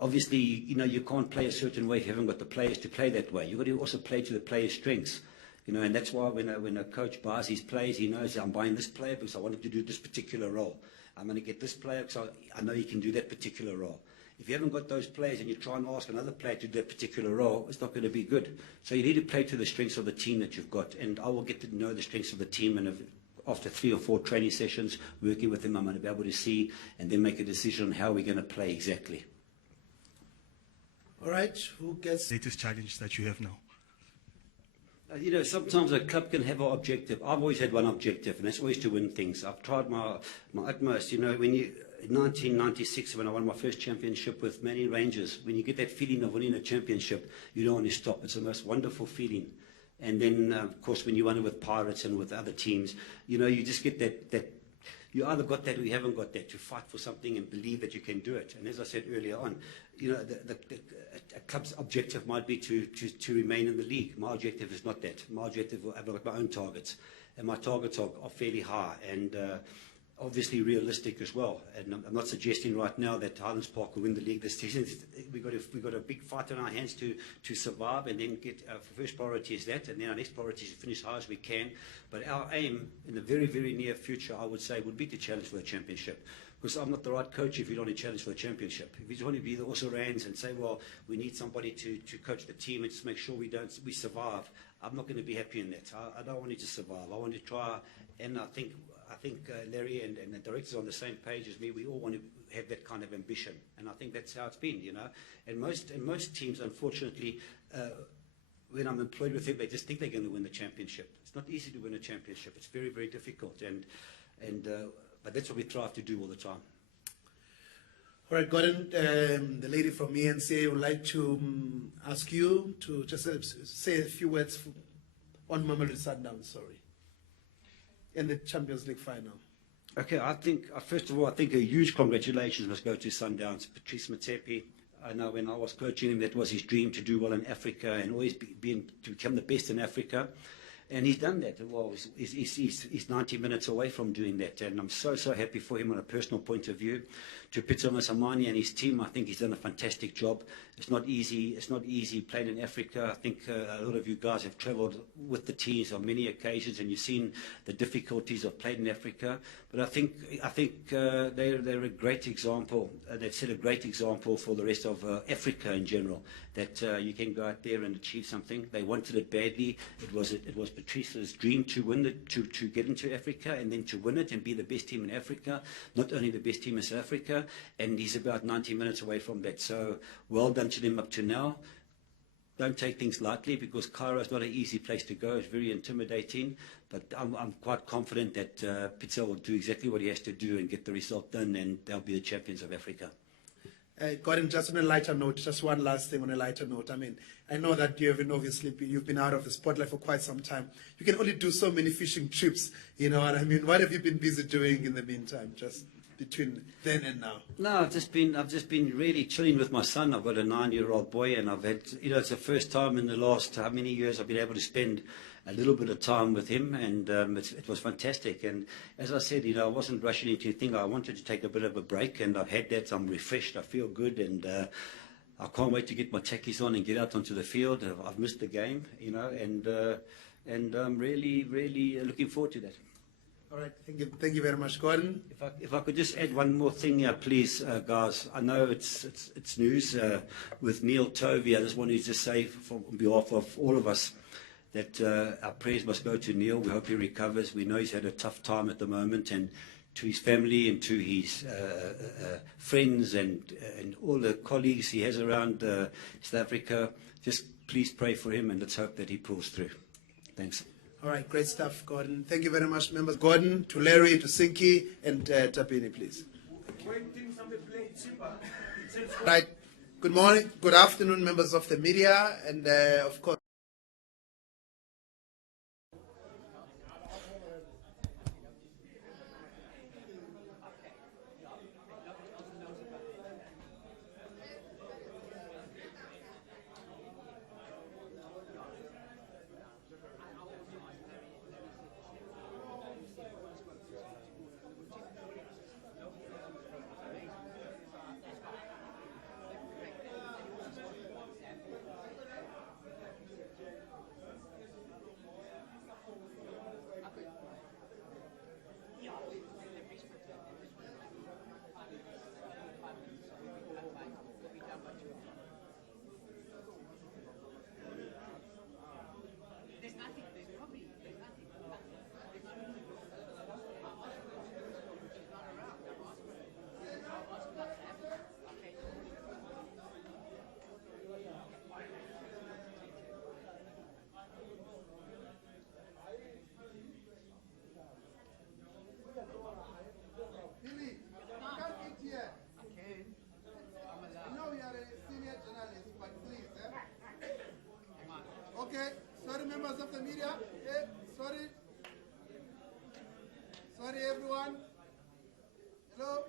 Obviously, you know, you can't play a certain way if you haven't got the players to play that way. You've got to also play to the players' strengths. You know, and that's why when a coach buys his players, he knows I'm buying this player because I want him to do this particular role. I'm going to get this player because I know he can do that particular role. If you haven't got those players and you try and ask another player to do that particular role, it's not going to be good. So you need to play to the strengths of the team that you've got. And I will get to know the strengths of the team, and after 3 or 4 training sessions, working with them, I'm going to be able to see and then make a decision on how we're going to play exactly. All right, who gets... Latest challenge that you have now? You know, sometimes a club can have an objective. I've always had one objective, and that's always to win things. I've tried my utmost. You know, when you... In 1996, when I won my first championship with Manly Rangers, when you get that feeling of winning a championship, you don't want to stop. It's the most wonderful feeling. And then, of course, when you won it with Pirates and with other teams, you know, you just get that you either got that or you haven't got that, to fight for something and believe that you can do it. And as I said earlier on, you know, a club's objective might be to remain in the league. My objective is not that. My objective, I've got my own targets, and my targets are fairly high, and obviously realistic as well. And I'm not suggesting right now that Highlands Park will win the league this season. We've got a big fight on our hands to survive, and then get first priority is that, and then our next priority is to finish high as we can. But our aim in the very, very near future, I would say, would be to challenge for the championship. Because I'm not the right coach if you don't want to challenge for the championship. If you just want to be the also-rans and say, well, we need somebody to coach the team and just make sure we survive, I'm not going to be happy in that. I don't want you to survive. I want to try, and I think Larry and the directors are on the same page as me. We all want to have that kind of ambition, and I think that's how it's been, you know. And most teams, unfortunately, when I'm employed with them, they just think they're going to win the championship. It's not easy to win a championship. It's very, very difficult, but that's what we try to do all the time. All right, Gordon, the lady from ENCA would like to ask you to just say a few words on Mamelodi Sundowns, in the Champions League final. Okay, I think, first of all, I think a huge congratulations must go to Sundowns. Patrice Motsepe, I know when I was coaching him, that was his dream, to do well in Africa and always to become the best in Africa. And he's done that. Well, he's 90 minutes away from doing that, and I'm so happy for him on a personal point of view. To Pitso Masamani and his team, I think he's done a fantastic job. It's not easy. It's not easy playing in Africa. I think a lot of you guys have travelled with the teams on many occasions, and you've seen the difficulties of playing in Africa. But I think they're a great example. They've set a great example for the rest of Africa in general. That you can go out there and achieve something. They wanted it badly. It was Patrice's dream to win it, to get into Africa, and then to win it and be the best team in Africa. Not only the best team in South Africa, and he's about 90 minutes away from that. So well done to them up to now. Don't take things lightly, because Cairo is not an easy place to go. It's very intimidating, but I'm quite confident that Pitso will do exactly what he has to do and get the result done, and they'll be the champions of Africa. Gordon, just on a lighter note, just one last thing on a lighter note. I mean, I know that you've been out of the spotlight for quite some time. You can only do so many fishing trips, you know what I mean? What have you been busy doing in the meantime, just between then and now? No, I've just been really chilling with my son. I've got a 9-year-old boy, and I've had, you know, it's the first time in the last how many years I've been able to spend a little bit of time with him, and it was fantastic. And as I said, you know, I wasn't rushing into anything. I wanted to take a bit of a break, and I've had that. I'm refreshed. I feel good, and I can't wait to get my tackies on and get out onto the field. I've missed the game, you know, and I'm really, really looking forward to that. All right, thank you very much, Gordon. If I could just add one more thing here, please, guys. I know it's news with Neil Tovey. I just wanted to say, on behalf of all of us, that our prayers must go to Neil. We hope he recovers. We know he's had a tough time at the moment, and to his family and to his friends and all the colleagues he has around South Africa, just please pray for him, and let's hope that he pulls through. Thanks. All right, great stuff, Gordon. Thank you very much, members. Gordon, to Larry, to Sinki, and Tapini, please. Right. Good morning, good afternoon, members of the media, and of course. Okay, sorry members of the media. Sorry. Sorry everyone. Hello.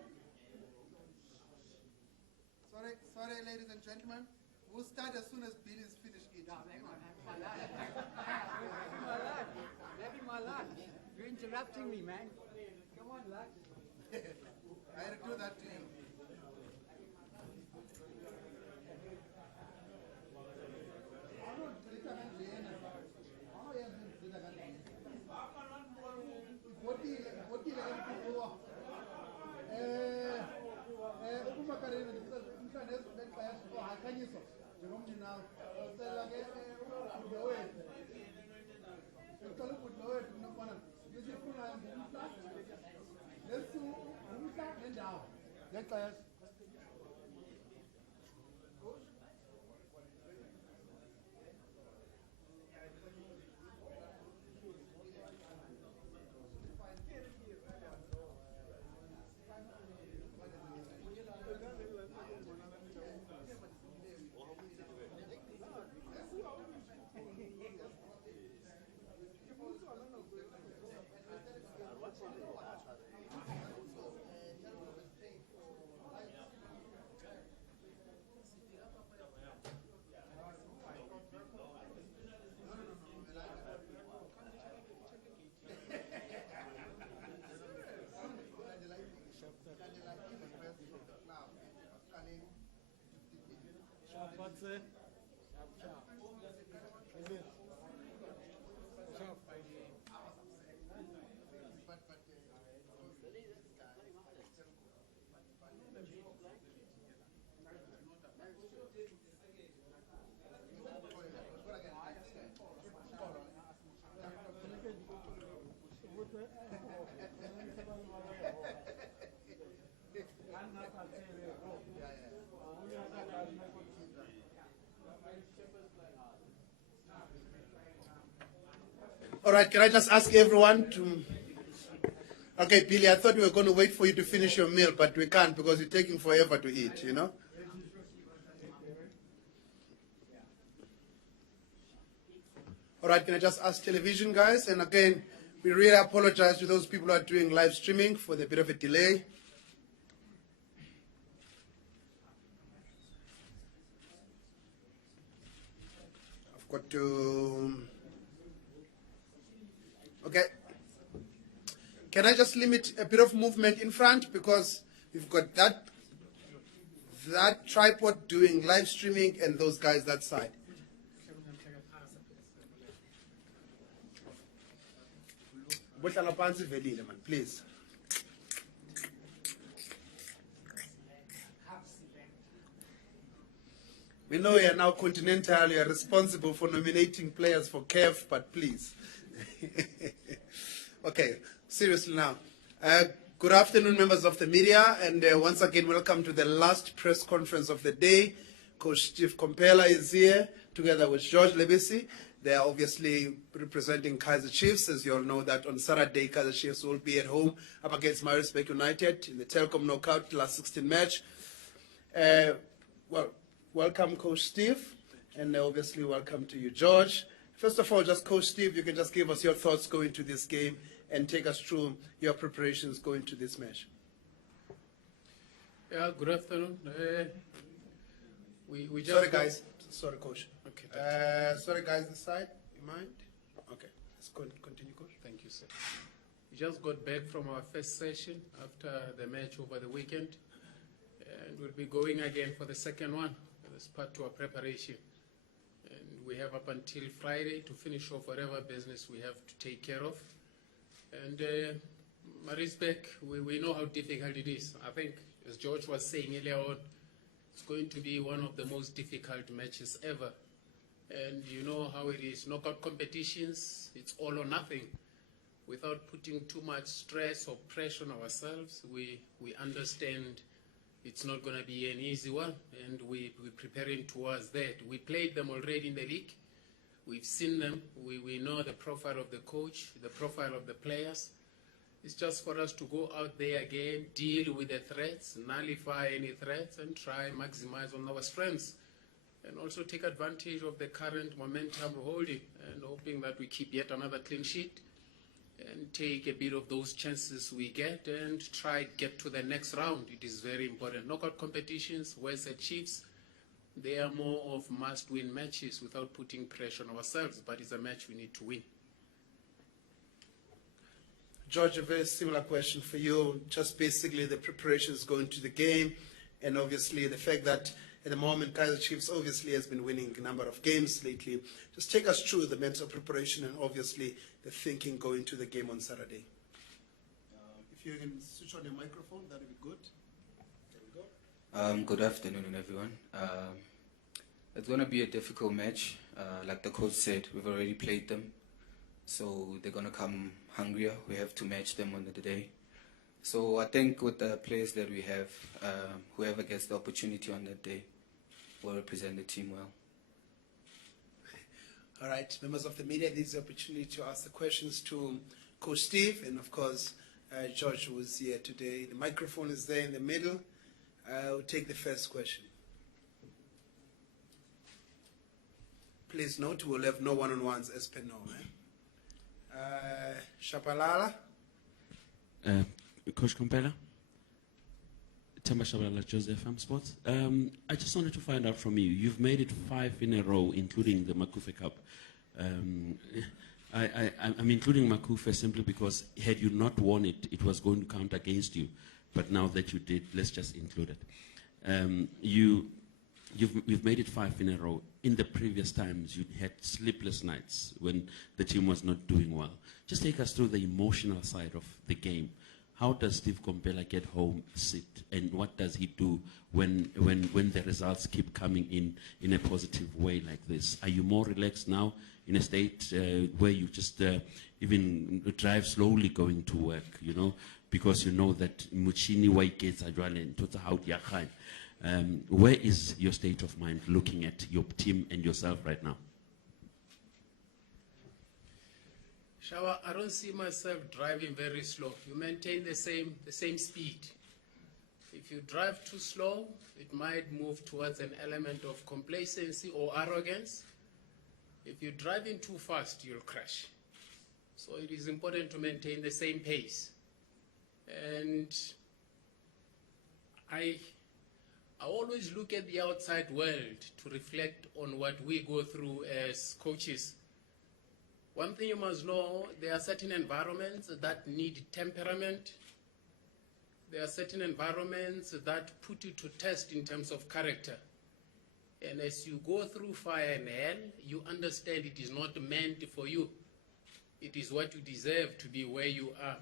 Sorry ladies and gentlemen. We'll start as soon as Bill is finished eating. Having my lunch. You're interrupting me, man. Come on, lunch. I had to do that to you. All right, can I just ask everyone to... Okay, Billy, I thought we were going to wait for you to finish your meal, but we can't because you're taking forever to eat, you know? All right, can I just ask television guys? And again, we really apologize to those people who are doing live streaming for the bit of a delay. I've got to... Okay. Can I just limit a bit of movement in front because we've got that tripod doing live streaming and those guys that side. Please. We know you are now continental, you are responsible for nominating players for CAF, but please. Okay, seriously now. Good afternoon, members of the media, and once again, welcome to the last press conference of the day. Coach Steve Kompela is here, together with George Lebisi. They are obviously representing Kaizer Chiefs. As you all know, that on Saturday, Kaizer Chiefs will be at home up against Maritzburg United in the Telkom KnockOut last 16 match. Well, welcome, Coach Steve, and obviously welcome to you, George. First of all, just Coach Steve, you can just give us your thoughts going to this game and take us through your preparations going to this match. Yeah, good afternoon. We just Sorry, guys. Sorry, Coach. Okay. Sorry, guys, this side. You mind? Okay. Let's continue, Coach. Thank you, sir. We just got back from our first session after the match over the weekend, and we'll be going again for the second one as part to our preparation. And we have up until Friday to finish off whatever business we have to take care of. And Maritzburg, we know how difficult it is. I think, as George was saying earlier on, it's going to be one of the most difficult matches ever. And you know how it is. Knockout competitions, it's all or nothing. Without putting too much stress or pressure on ourselves, we understand it's not going to be an easy one, and we're preparing towards that. We played them already in the league. We've seen them. We know the profile of the coach, the profile of the players. It's just for us to go out there again, deal with the threats, nullify any threats, and try maximize on our strengths. And also take advantage of the current momentum we're holding, and hoping that we keep yet another clean sheet and take a bit of those chances we get and try get to the next round. It is very important. Knockout competitions, whereas the Chiefs, they are more of must-win matches without putting pressure on ourselves, but it's a match we need to win. George, a very similar question for you. Just basically the preparations going to the game, and obviously the fact that at the moment Kaizer Chiefs obviously has been winning a number of games lately. Just take us through the mental preparation and obviously the thinking going to the game on Saturday. If you can switch on your microphone, that would be good. There we go. Good afternoon, everyone. It's going to be a difficult match. Like the coach said, we've already played them, so they're going to come hungrier. We have to match them on the day. So I think with the players that we have, whoever gets the opportunity on that day will represent the team well. All right, members of the media, this is the opportunity to ask the questions to Coach Steve and, of course, George, who is here today. The microphone is there in the middle. I'll take the first question. Please note, we'll have no one-on-ones as per normal. Shapalala. Coach Kompela. Temba Shabalala, Joseph FM Sports. I just wanted to find out from you. You've made it 5 in a row, including the Makufe Cup. I'm including Makufe simply because had you not won it, it was going to count against you. But now that you did, let's just include it. You've made it 5 in a row. In the previous times, you had sleepless nights when the team was not doing well. Just take us through the emotional side of the game. How does Steve Kompela get home, sit, and what does he do when the results keep coming in a positive way like this? Are you more relaxed now in a state where you just even drive slowly going to work, you know, because you know that Muchini Waikets Adwale Tota Haut Yakhai? Where is your state of mind looking at your team and yourself right now? Shawa, I don't see myself driving very slow. You maintain the same speed. If you drive too slow, it might move towards an element of complacency or arrogance. If you're driving too fast, you'll crash. So it is important to maintain the same pace. And I always look at the outside world to reflect on what we go through as coaches. One thing you must know, there are certain environments that need temperament. There are certain environments that put you to test in terms of character. And as you go through fire and hell, you understand it is not meant for you. It is what you deserve to be where you are.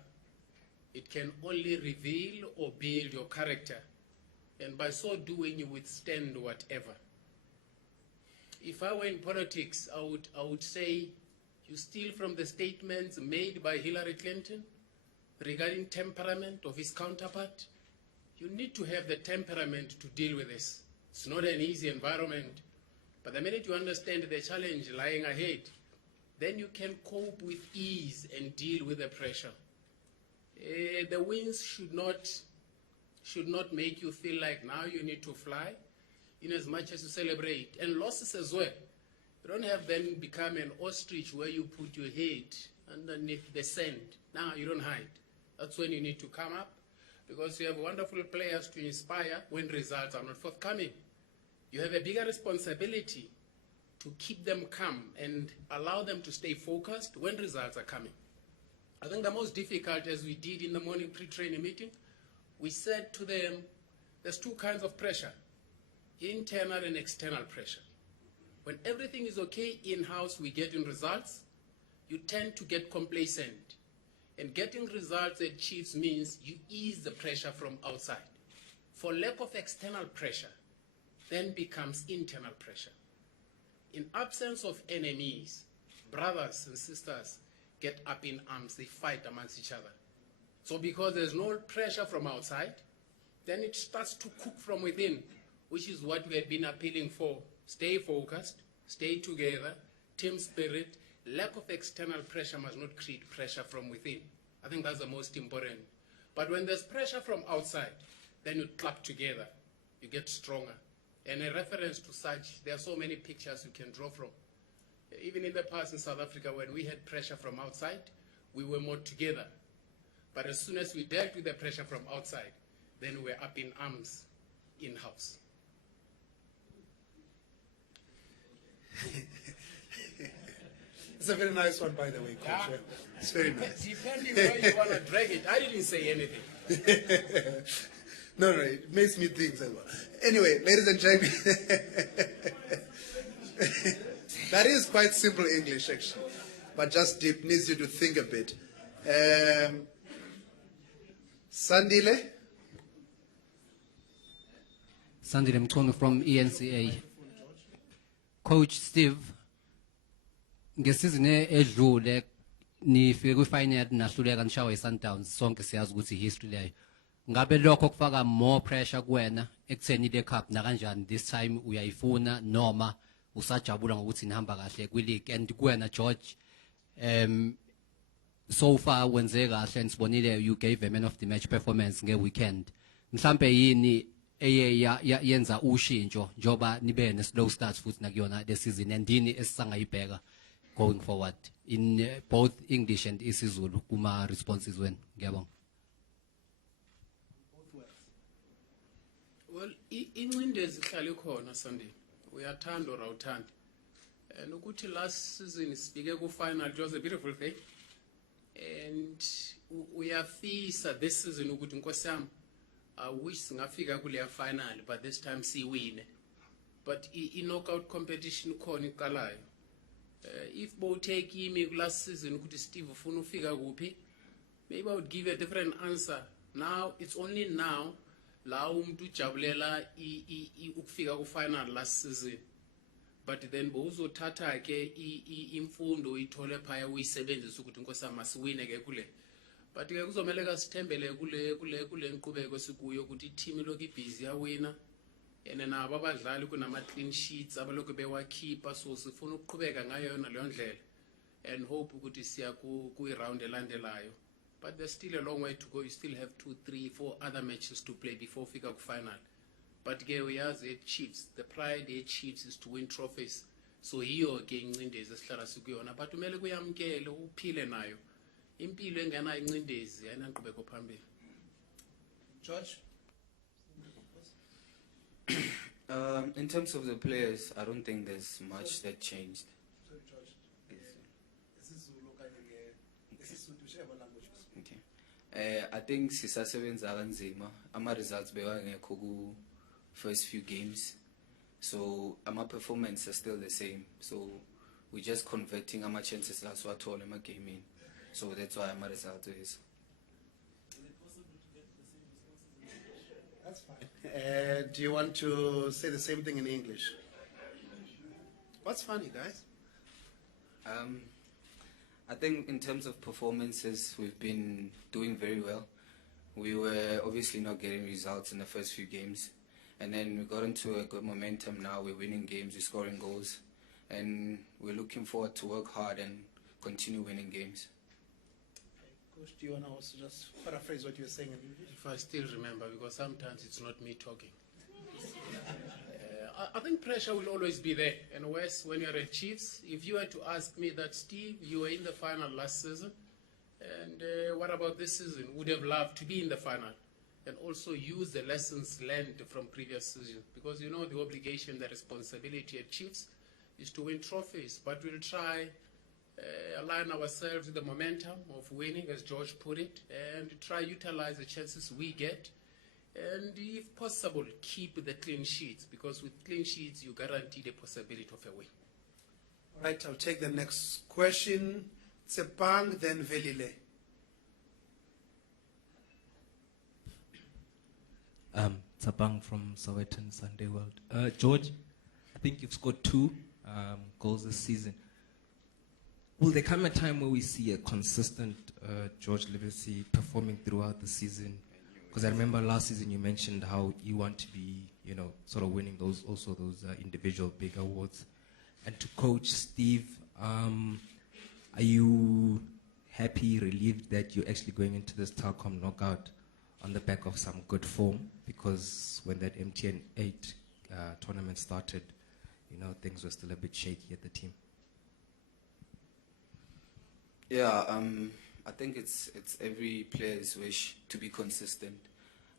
It can only reveal or build your character. And by so doing, you withstand whatever. If I were in politics, I would say you steal from the statements made by Hillary Clinton regarding temperament of his counterpart. You need to have the temperament to deal with this. It's not an easy environment, but the minute you understand the challenge lying ahead, then you can cope with ease and deal with the pressure. The wins should not make you feel like now you need to fly in as much as you celebrate. And losses as well. You don't have then become an ostrich where you put your head underneath the sand. Now you don't hide. That's when you need to come up, because you have wonderful players to inspire when results are not forthcoming. You have a bigger responsibility to keep them calm and allow them to stay focused when results are coming. I think the most difficult, as we did in the morning pre-training meeting, we said to them, there's two kinds of pressure, internal and external pressure. When everything is okay in-house, we get in results, you tend to get complacent. And getting results at Chiefs means you ease the pressure from outside. For lack of external pressure, then becomes internal pressure. In absence of enemies, brothers and sisters get up in arms, they fight amongst each other. So because there's no pressure from outside, then it starts to cook from within, which is what we have been appealing for. Stay focused, stay together, team spirit. Lack of external pressure must not create pressure from within. I think that's the most important. But when there's pressure from outside, then you clap together, you get stronger. And a reference to such, there are so many pictures you can draw from. Even in the past in South Africa, when we had pressure from outside, we were more together. But as soon as we dealt with the pressure from outside, then we were up in arms in-house. It's a very nice one, by the way, Coach. Yeah. It's very nice. Depending where you want to drag it, I didn't say anything. No, it makes me think as well. Anyway, ladies and gentlemen, that is quite simple English, actually, but just deep, needs you to think a bit. Sandile? Sandile Mchunu from ENCA. Coach Steve, ngesizini edlule nifike kwi-final nahluleka nishawa i-Sundowns, sonke siyazi ukuthi history leyo. Ngabe lokho kufaka more pressure kuwena ekutheni le cup nakanjani this time uyayifuna noma usajabula ngokuthi nihamba kahle kwi-league? And kuwena George, so far wenze kahle and sibonile you gave a man of the match performance nge-weekend. Mhlambe yini eye yenza ushintsho njoba nibe ne-slow start futhi nakuyona le season, and yini esisangayibheka going forward in both English and isiZulu kuma responses wenu? Ngiyabonga. Well, incindezi ihlala ikhona Sunday. Uyathanda or awuthandi. And ukuthi last season sifike ku-final, it was a beautiful thing. And uyafisa this season ukuthi Nkosi yami, I wish singafika kuleya final, but this time siwine. But i-knockout competition khona iqalayo. If bowutake imi last season ukuthi Steve ufuna ufika kuphi, maybe I would give you a different answer. Now, it's only now la umuntu ujabulela ukufika ku-final last season, but then bowuzothatha ke imfundo uyithole phaya uyisebenzisa ukuthi Nkosi yami masiwine ke kule. But ke kuzomele kasithembele kule nqubeko sikuyo ukuthi i-team lokhu ibhizi yawina, and nabo abadlali kunama clean sheets abalokhu bewakhipha, so sifuna ukuqhubeka ngayo yona leyo ndlela and hope ukuthi siya ku-round elandelayo. But there's still a long way to go. You still have 2, 3, 4 other matches to play before fika final. But ke uyazi at Chiefs, the pride at Chiefs is to win trophies. So hiyo ke incindezi esihlala sikuyona, but umele kuyamkele uphile nayo. Impilo engena incindezi ayinanqubeko phambili. George? In terms of the players, I don't think there's much that changed. Sorry, George. Okay. I think sisasebenza kanzima. Ama results bewangekho ku first few games, so our performance is still the same. So we're just converting our chances last watol in my game. So that's why our result is. That's fine. Do you want to say the same thing in English? What's funny, guys? I think in terms of performances, we've been doing very well. We were obviously not getting results in the first few games, and then we got into a good momentum now. We're winning games, we're scoring goals, and we're looking forward to work hard and continue winning games. Coach, do you want to also just paraphrase what you were saying? If I still remember, because sometimes it's not me talking. I think pressure will always be there. And worse, when you're at Chiefs, if you were to ask me that, Steve, you were in the final last season, and what about this season? Would have loved to be in the final. And also use the lessons learned from previous season. Because you know the obligation, the responsibility at Chiefs is to win trophies. But we'll try align ourselves with the momentum of winning, as George put it, and try utilize the chances we get. And if possible, keep the clean sheets, because with clean sheets, you guarantee the possibility of a win. All right, I'll take the next question. Tsepang, then Velile. Tsepang from Sowetan Sunday World. George, I think you've scored 2 goals this season. Will there come a time where we see a consistent George Livesey performing throughout the season? Because I remember last season you mentioned how you want to be, you know, sort of winning those individual big awards. And to Coach Steve, are you happy, relieved that you're actually going into this Telkom KnockOut on the back of some good form? Because when that MTN 8 tournament started, you know, things were still a bit shaky at the team. Yeah, I think it's every player's wish to be consistent.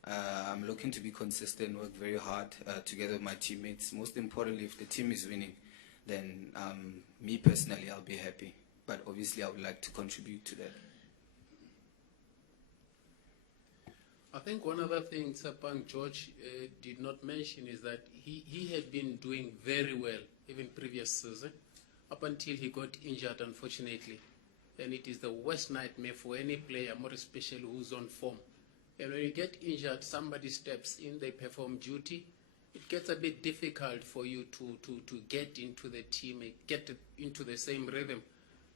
I'm looking to be consistent, work very hard together with my teammates. Most importantly, if the team is winning, then me personally, I'll be happy. But obviously, I would like to contribute to that. I think one other thing Tsepang George did not mention is that he had been doing very well, even previous season, up until he got injured, unfortunately. And it is the worst nightmare for any player, more especially who's on form. And when you get injured, somebody steps in, they perform duty. It gets a bit difficult for you to get into the team, get into the same rhythm.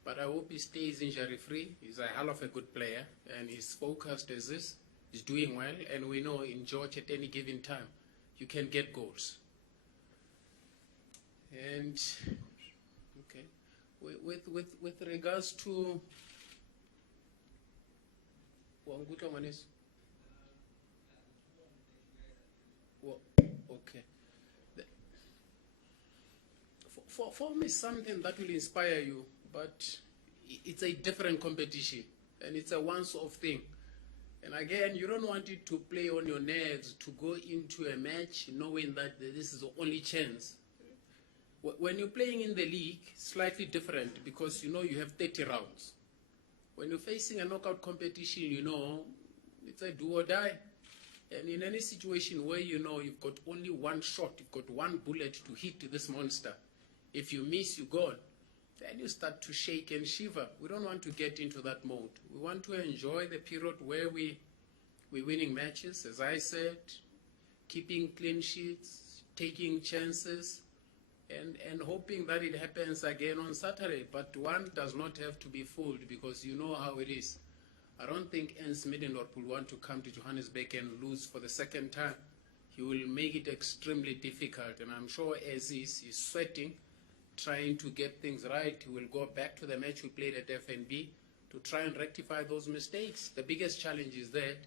But I hope he stays injury-free. He's a hell of a good player, and he's focused as this. He's doing well, and we know in George at any given time, you can get goals. And okay. With regards to okay. For me, something that will inspire you, but it's a different competition, and it's a once-off thing. And again, you don't want it to play on your nerves to go into a match knowing that this is the only chance. When you're playing in the league, slightly different, because you know you have 30 rounds. When you're facing a knockout competition, you know it's a do or die. And in any situation where you know you've got only one shot, you've got one bullet to hit this monster, if you miss, you're gone. Then you start to shake and shiver. We don't want to get into that mode. We want to enjoy the period where we're winning matches, as I said, keeping clean sheets, taking chances, and hoping that it happens again on Saturday. But one does not have to be fooled, because you know how it is. I don't think Ernst Middendorp will want to come to Johannesburg and lose for the second time. He will make it extremely difficult, and I'm sure as he's sweating, trying to get things right. He will go back to the match we played at FNB to try and rectify those mistakes. The biggest challenge is that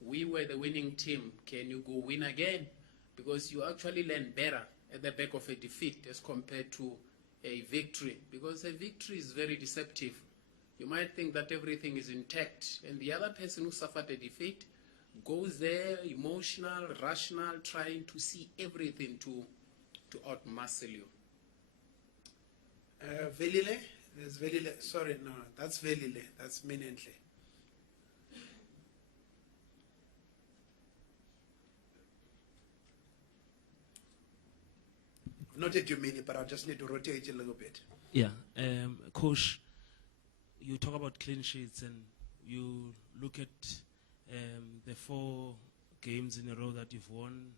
we were the winning team. Can you go win again? Because you actually learn better at the back of a defeat as compared to a victory, because a victory is very deceptive. You might think that everything is intact, and the other person who suffered a defeat goes there emotional, rational, trying to see everything to outmuscle you. Velile? There's Velile. Sorry, no, that's Velile. That's Minentle. Noted you mean it, but I just need to rotate a little bit. Yeah, Coach, you talk about clean sheets, and you look at the 4 games in a row that you've won,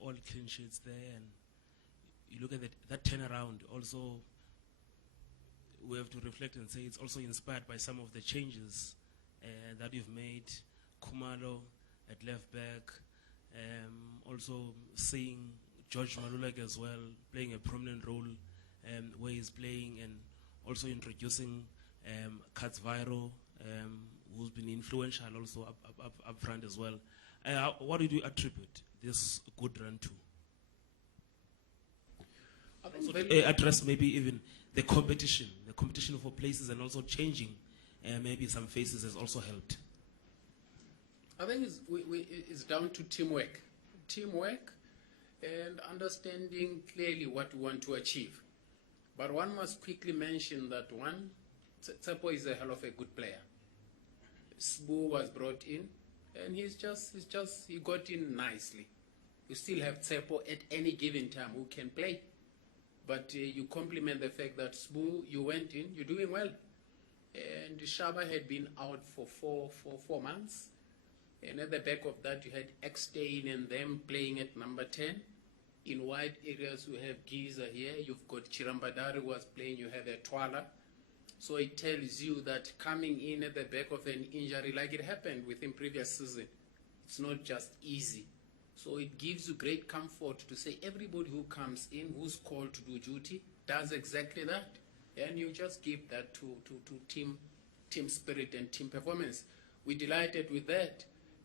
all clean sheets there, and you look at that turnaround, also we have to reflect and say it's also inspired by some of the changes that you've made. Kumalo at left back, also seeing George Malulek as well playing a prominent role where he's playing, and also introducing Katzviro, who's been influential also up front as well. What did you attribute this good run to? Also, address maybe even the competition for places, and also changing maybe some faces has also helped. I think it's down to teamwork and understanding clearly what we want to achieve. But one must quickly mention that one, Tsepo is a hell of a good player. Sbu was brought in, and he got in nicely. You still have Tsepo at any given time who can play. But you compliment the fact that Sbu, you went in, you're doing well. And Shaba had been out for four months. And at the back of that, you had Eckstein and them playing at number 10. In wide areas, you have Giza here. You've got Chirambadari who was playing. You have a Twala. So it tells you that coming in at the back of an injury, like it happened within previous season, it's not just easy. So it gives you great comfort to say everybody who comes in, who's called to do duty, does exactly that. And you just give that to team spirit and team performance. We're delighted with that.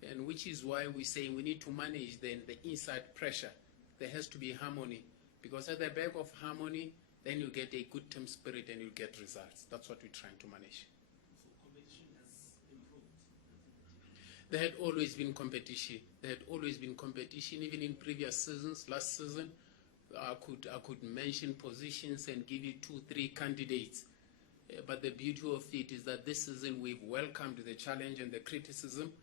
And which is why we say we need to manage then the inside pressure. There has to be harmony, because at the back of harmony, then you get a good team spirit and you get results. That's what we're trying to manage. So competition has improved. There had always been competition. There had always been competition, even in previous seasons. Last season, I could mention positions and give you 2-3 candidates. But the beauty of it is that this season we've welcomed the challenge and the criticism.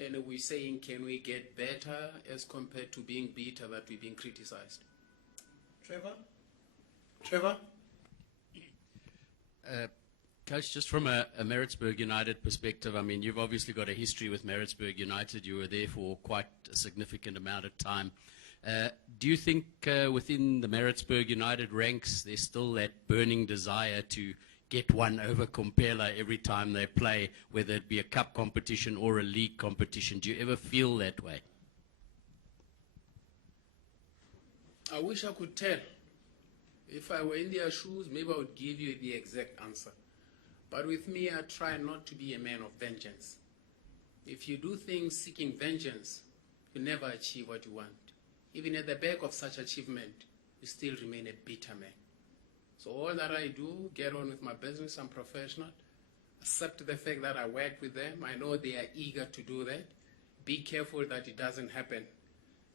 And we're saying, can we get better as compared to being bitter that we're being criticized? Trevor? Coach, just from a Maritzburg United perspective, I mean, you've obviously got a history with Maritzburg United. You were there for quite a significant amount of time. Do you think within the Maritzburg United ranks, there's still that burning desire to get one over Compella every time they play, whether it be a cup competition or a league competition? Do you ever feel that way? I wish I could tell. If I were in their shoes, maybe I would give you the exact answer. But with me, I try not to be a man of vengeance. If you do things seeking vengeance, you never achieve what you want. Even at the back of such achievement, you still remain a bitter man. So all that I do, get on with my business, I'm professional, accept the fact that I work with them, I know they are eager to do that, be careful that it doesn't happen.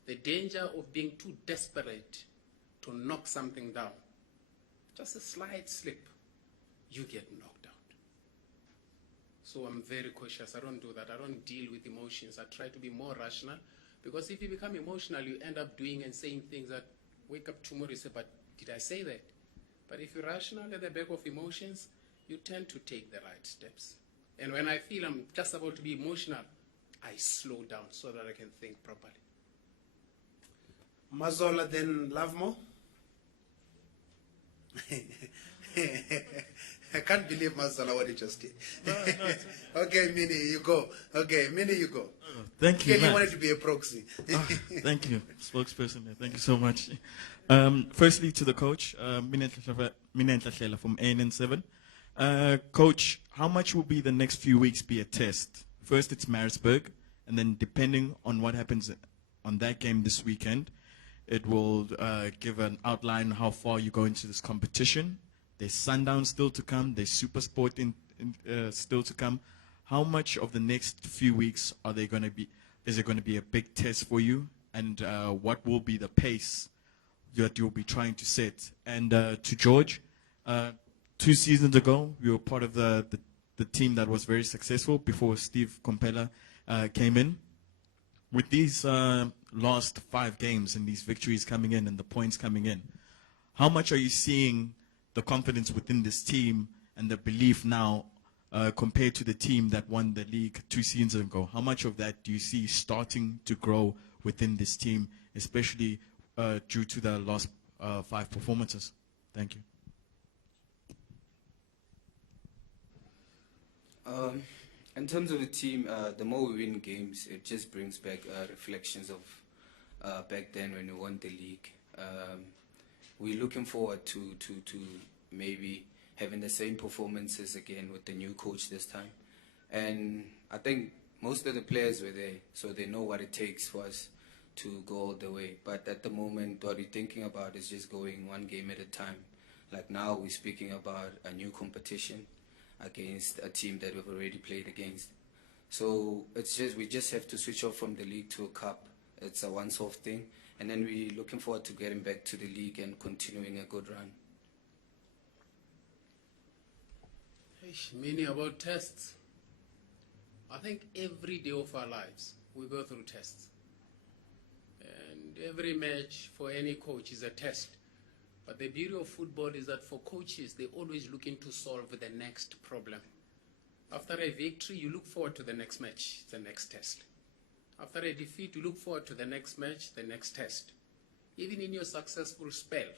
The danger of being too desperate to knock something down, just a slight slip, you get knocked out. So I'm very cautious, I don't do that, I don't deal with emotions, I try to be more rational, because if you become emotional, you end up doing and saying things that wake up tomorrow and say, but did I say that? But if you're rational at the back of emotions, you tend to take the right steps. And when I feel I'm just about to be emotional, I slow down so that I can think properly. Mazola, then Lovemore. I can't believe Mazola what he just did. Okay, Mini, you go. Okay, Mini, you go. Thank you. You wanted to be a proxy. Thank you, spokesperson. Thank you so much. Firstly, to the coach, Mina Ntlahlela from ANN7. Coach, how much will be the next few weeks be a test? First, it's Maritzburg, and then depending on what happens on that game this weekend, it will give an outline how far you go into this competition. There's Sundown still to come. There's Super Sport still to come. How much of the next few weeks are they going to be? Is it going to be a big test for you? And what will be the pace that you'll be trying to set? And to George, 2 seasons ago, we were part of the team that was very successful before Steve Compella came in. With these last 5 games and these victories coming in and the points coming in, how much are you seeing the confidence within this team and the belief now compared to the team that won the league 2 seasons ago? How much of that do you see starting to grow within this team, especially due to the 5 performances. Thank you. In terms of the team, the more we win games, it just brings back reflections of back then when we won the league. We're looking forward to maybe having the same performances again with the new coach this time. And I think most of the players were there, so they know what it takes for us to go all the way. But at the moment, what we're thinking about is just going one game at a time. Like now, we're speaking about a new competition against a team that we've already played against. So it's just we just have to switch off from the league to a cup. It's a once-off thing, and then we're looking forward to getting back to the league and continuing a good run. Meaning about tests. I think every day of our lives we go through tests, and every match for any coach is a test. But the beauty of football is that for coaches, they're always looking to solve the next problem. After a victory, you look forward to the next match, the next test. After a defeat, you look forward to the next match, the next test. Even in your successful spell,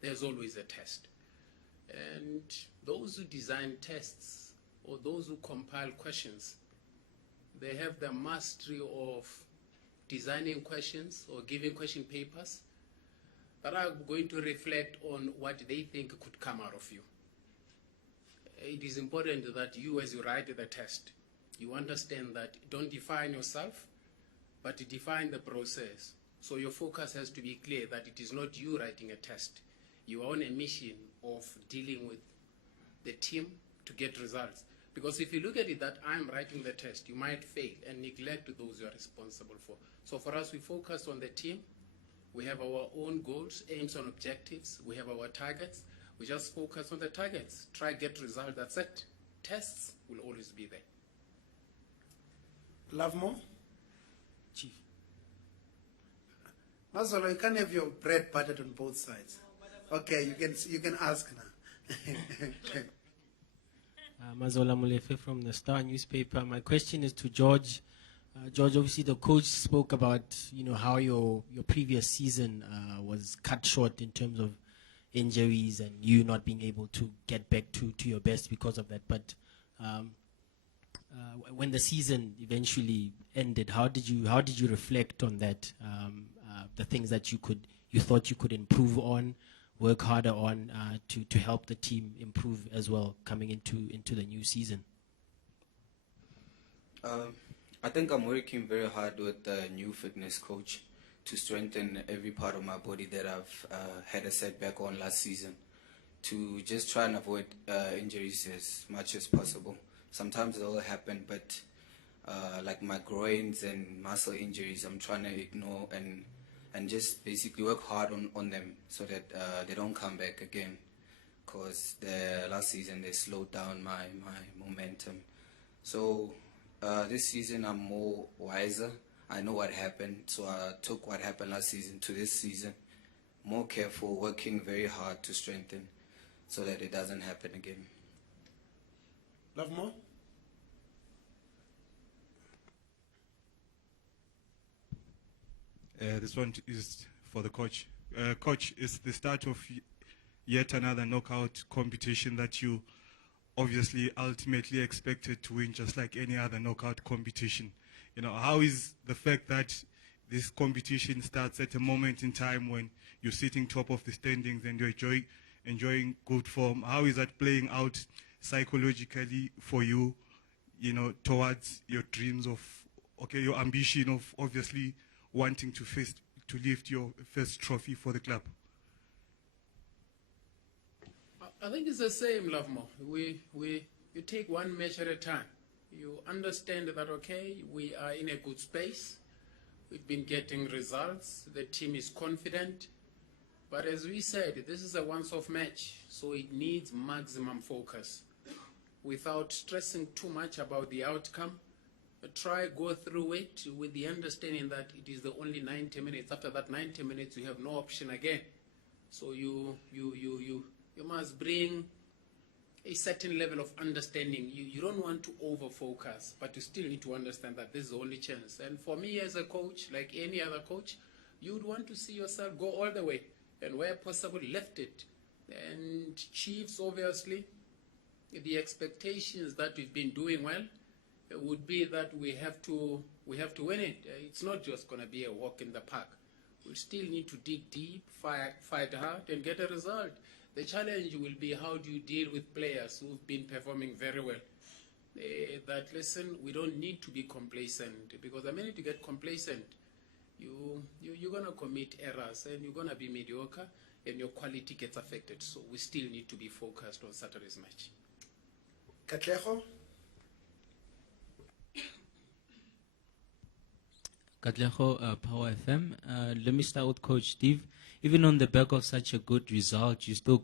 there's always a test. And those who design tests or those who compile questions, they have the mastery of designing questions or giving question papers that are going to reflect on what they think could come out of you. It is important that you, as you write the test, you understand that don't define yourself, but define the process. So your focus has to be clear that it is not you writing a test. You are on a mission of dealing with the team to get results. Because if you look at it that I'm writing the test, you might fail and neglect those you are responsible for. So for us, we focus on the team. We have our own goals, aims and objectives. We have our targets. We just focus on the targets. Try get results, that's it. Tests will always be there. Love more? Chief. Mazolo, you can't have your bread buttered on both sides. Okay, you can ask now. Mazola Mulefe from the Star newspaper. My question is to George. George, obviously the coach spoke about how your previous season was cut short in terms of injuries and you not being able to get back to your best because of that. But when the season eventually ended, how did you reflect on that? The things that you thought you could improve on, work harder on to help the team improve as well coming into the new season. I think I'm working very hard with the new fitness coach to strengthen every part of my body that I've had a setback on last season, to just try and avoid injuries as much as possible. Sometimes it will happen, but like my groins and muscle injuries, I'm trying to ignore and just basically work hard on them so that they don't come back again. Because last season they slowed down my momentum. So this season I'm more wiser. I know what happened, so I took what happened last season to this season. More careful, working very hard to strengthen so that it doesn't happen again. Love more? This one is for the coach. Coach, it's the start of yet another knockout competition that you obviously ultimately expected to win, just like any other knockout competition. How is the fact that this competition starts at a moment in time when you're sitting top of the standings and you're enjoying good form? How is that playing out psychologically for you, towards your dreams of, your ambition of obviously wanting to lift your first trophy for the club? I think it's the same, Lovemo. You take one match at a time. You understand that, we are in a good space. We've been getting results. The team is confident. But as we said, this is a once-off match, so it needs maximum focus. Without stressing too much about the outcome, go through it with the understanding that it is the only 90 minutes. After that 90 minutes, you have no option again. So you must bring a certain level of understanding. You don't want to over-focus, but you still need to understand that this is the only chance. And for me as a coach, like any other coach, you would want to see yourself go all the way. and where possible left it. And Chiefs, obviously, the expectations that we've been doing well would be that we have to win it. It's not just going to be a walk in the park. We still need to dig deep, fight hard, and get a result. The challenge will be how do you deal with players who've been performing very well. That listen, we don't need to be complacent, because the minute you get complacent, you're going to commit errors and you're going to be mediocre and your quality gets affected. So we still need to be focused on Saturday's match. Katleho? Katleho, Power FM. Let me start with Coach Steve. Even on the back of such a good result, you still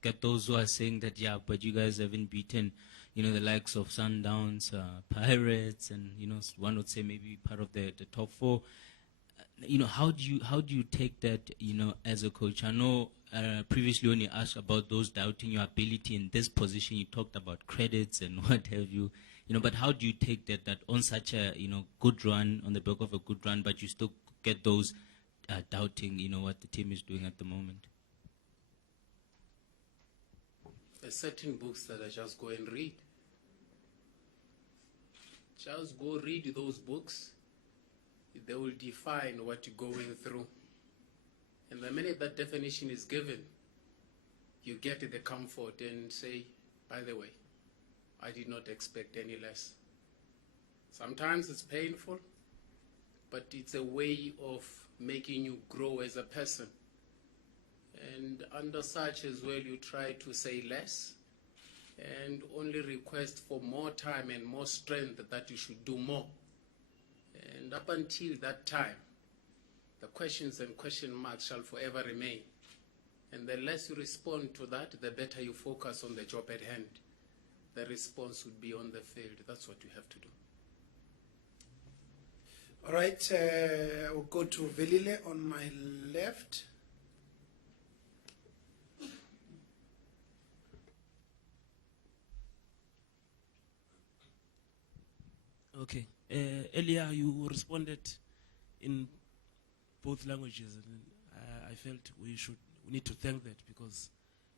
get those who are saying that, yeah, but you guys haven't beaten, the likes of Sundowns, Pirates, and, one would say maybe part of the top four. How do you take that, as a coach? I know previously when you asked about those doubting your ability in this position, you talked about credits and what have you. But how do you take that on such a, good run, on the back of a good run, but you still get those doubting, what the team is doing at the moment? There's certain books that I just go and read. Just go read those books. They will define what you're going through. And the minute that definition is given, you get the comfort and say, by the way, I did not expect any less. Sometimes it's painful, but it's a way of making you grow as a person. And under such as well, you try to say less and only request for more time and more strength that you should do more. And up until that time, the questions and question marks shall forever remain. And the less you respond to that, the better you focus on the job at hand. The response would be on the field. That's what you have to do. All right, we'll go to Velile on my left. Okay. Earlier you responded in both languages, and I felt we need to thank that, because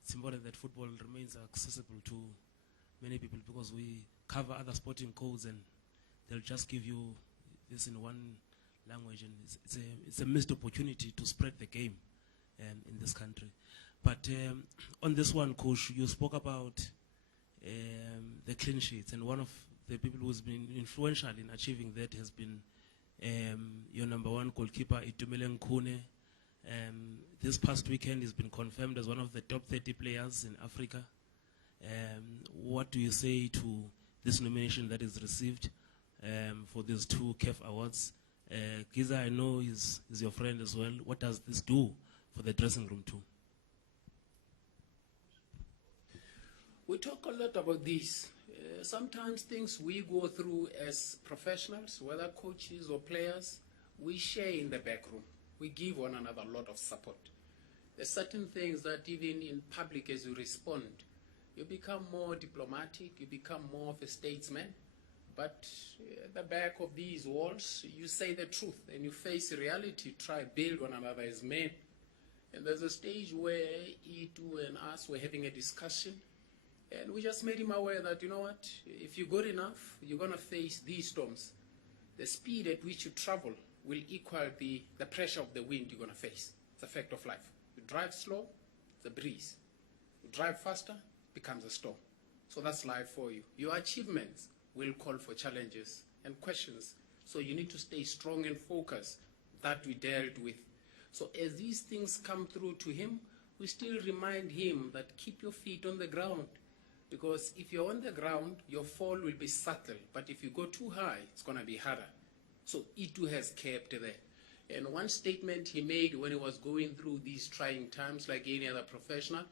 it's important that football remains accessible to many people, because we cover other sporting codes and they'll just give you this in one language, and it's a missed opportunity to spread the game in this country. But on this one, Coach, you spoke about the clean sheets, and one of the people who's been influential in achieving that has been your number one goalkeeper, Itumeleng Khune. This past weekend he's been confirmed as one of the top 30 players in Africa. What do you say to this nomination that is received for these two CAF awards? Giza, I know is your friend as well. What does this do for the dressing room too? We talk a lot about this. Sometimes things we go through as professionals, whether coaches or players, we share in the back room. We give one another a lot of support. There's certain things that even in public as you respond, you become more diplomatic, you become more of a statesman. But at the back of these walls, you say the truth and you face reality, try build one another as men. And there's a stage where Itu and us were having a discussion, and we just made him aware that, you know what, if you're good enough, you're going to face these storms. The speed at which you travel will equal the pressure of the wind you're going to face. It's a fact of life. You drive slow, it's a breeze. You drive faster, it becomes a storm. So that's life for you. Your achievements will call for challenges and questions. So you need to stay strong and focused. That we dealt with. So as these things come through to him, we still remind him that keep your feet on the ground. Because if you're on the ground, your fall will be subtle. But if you go too high, it's going to be harder. So Itu has kept there. And one statement he made when he was going through these trying times, like any other professional,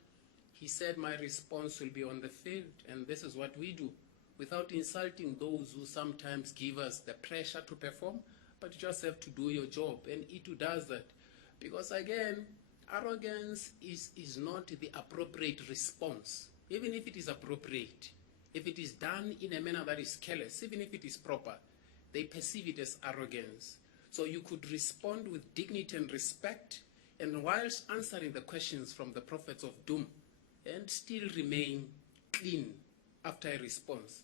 he said, my response will be on the field. And this is what we do. Without insulting those who sometimes give us the pressure to perform, but you just have to do your job. And Itu does that. Because again, arrogance is not the appropriate response. Even if it is appropriate, if it is done in a manner that is careless, even if it is proper, they perceive it as arrogance. So you could respond with dignity and respect. and whilst answering the questions from the prophets of doom and still remain clean after a response,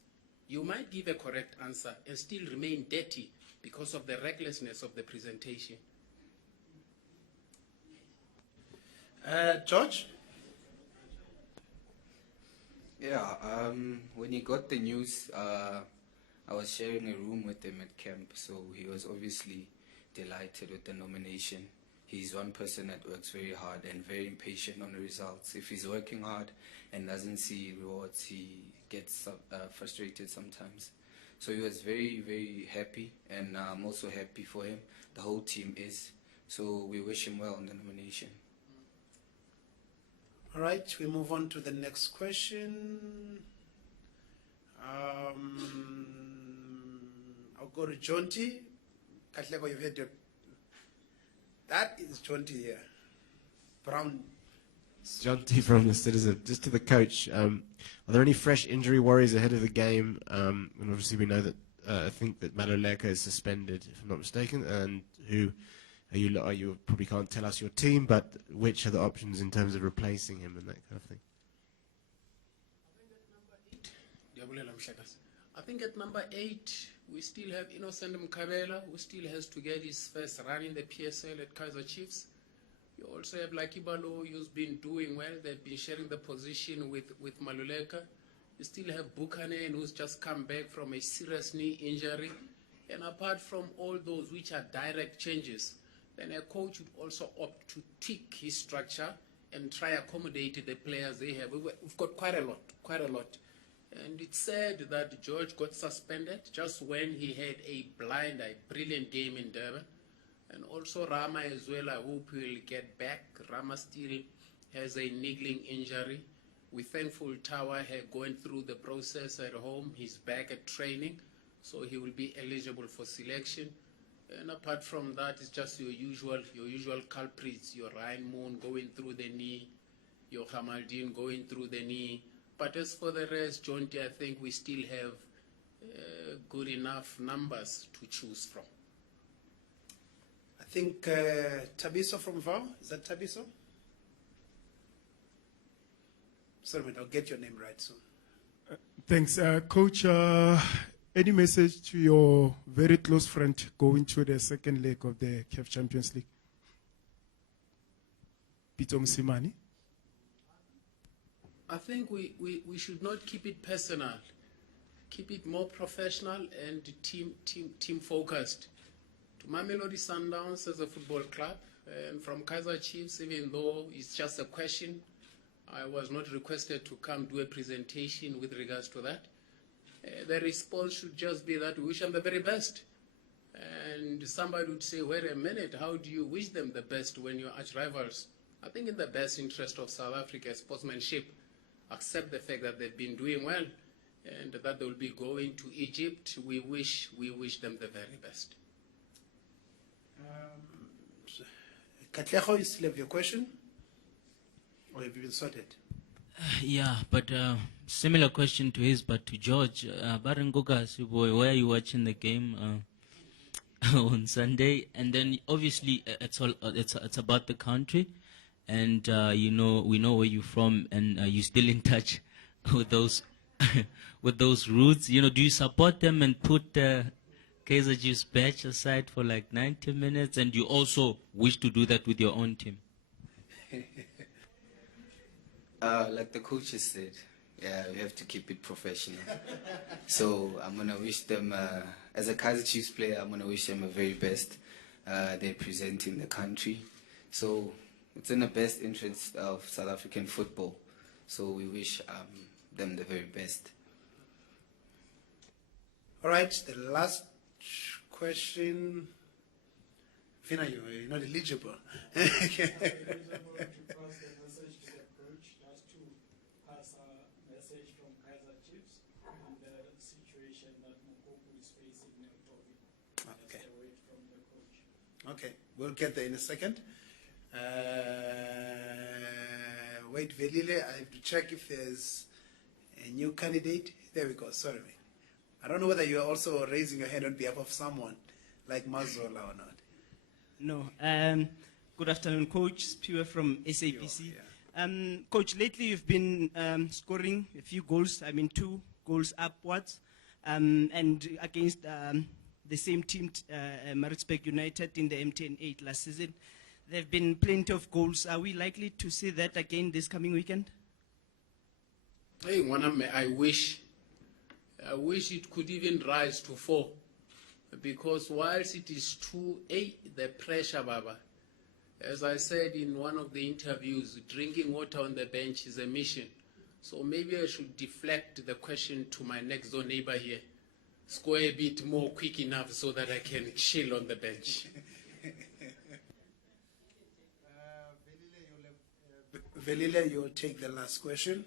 you might give a correct answer and still remain dirty because of the recklessness of the presentation. George? Yeah, when he got the news, I was sharing a room with him at camp, so he was obviously delighted with the nomination. He's one person that works very hard and very impatient on the results. If he's working hard and doesn't see rewards, he gets frustrated sometimes. So he was very, very happy, and I'm also happy for him. The whole team is. So we wish him well on the nomination. All right, we move on to the next question. I'll go to Jonty. Katlego, you've had your... That is Jonty here. Brown. John T. from The Citizen. Just to the coach, are there any fresh injury worries ahead of the game? And obviously we know that I think that Maluleka is suspended, if I'm not mistaken. And who are you probably can't tell us your team, but which are the options in terms of replacing him and that kind of thing? I think at number 8, we still have Innocent Mkabela, who still has to get his first run in the PSL at Kaizer Chiefs. You also have Lakibalo, who's been doing well. They've been sharing the position with Maluleka. You still have Buchanan, who's just come back from a serious knee injury. And apart from all those which are direct changes, then a coach would also opt to tweak his structure and try accommodate the players they have. We've got quite a lot. And it's said that George got suspended just when he had a brilliant game in Durban. And also Rama as well, I hope he'll get back. Rama still has a niggling injury. We're thankful Tower going through the process at home. He's back at training, so he will be eligible for selection. And apart from that, it's just your usual culprits, your Ryan Moon going through the knee, your Hamaldine going through the knee. But as for the rest, Jonty, I think we still have good enough numbers to choose from. I think Tabiso from VAR. Is that Tabiso? Sorry, mate, I'll get your name right soon. Thanks. Coach, any message to your very close friend going to the second leg of the CAF Champions League? Peter Msimani? I think we should not keep it personal. Keep it more professional and team focused. To Mamelodi Sundowns as a football club, and from Kaizer Chiefs, even though it's just a question, I was not requested to come do a presentation with regards to that. The response should just be that we wish them the very best. And somebody would say, wait a minute, how do you wish them the best when you're arch rivals? I think in the best interest of South Africa's sportsmanship, accept the fact that they've been doing well and that they'll be going to Egypt. We wish them the very best. Katlego, you still have your question? Or have you been sorted? Yeah, but similar question to his, but to George. Barangoga, boy, where are you watching the game on Sunday? And then obviously it's about the country, and we know where you're from, and you're still in touch with those with those roots. Do you support them and put Kaizer Chiefs batch aside for like 90 minutes, and you also wish to do that with your own team? Like the coaches said, yeah, we have to keep it professional. So I'm going to wish them, as a Kaizer Chiefs player, I'm going to wish them the very best. They're presenting the country. So it's in the best interest of South African football. So we wish them the very best. All right, the last question. Vina, you're not eligible. Okay, we'll get there in a second. Wait, Velile, I have to check if there's a new candidate. There we go, sorry. I don't know whether you're also raising your hand on behalf of someone like Mazola or not. No, Good afternoon, Coach. Pure from SAPC. Coach, lately you've been scoring a few goals, 2 goals upwards, and against the same team, Maritzburg United, in the MTN-8 last season. There have been plenty of goals. Are we likely to see that again this coming weekend? Hey, I wish it could even rise to 4, because whilst it is 2-8, the pressure, Baba. As I said in one of the interviews, drinking water on the bench is a mission. So maybe I should deflect the question to my next door neighbor here. Score a bit more quick enough so that I can chill on the bench. Velile, you'll take the last question.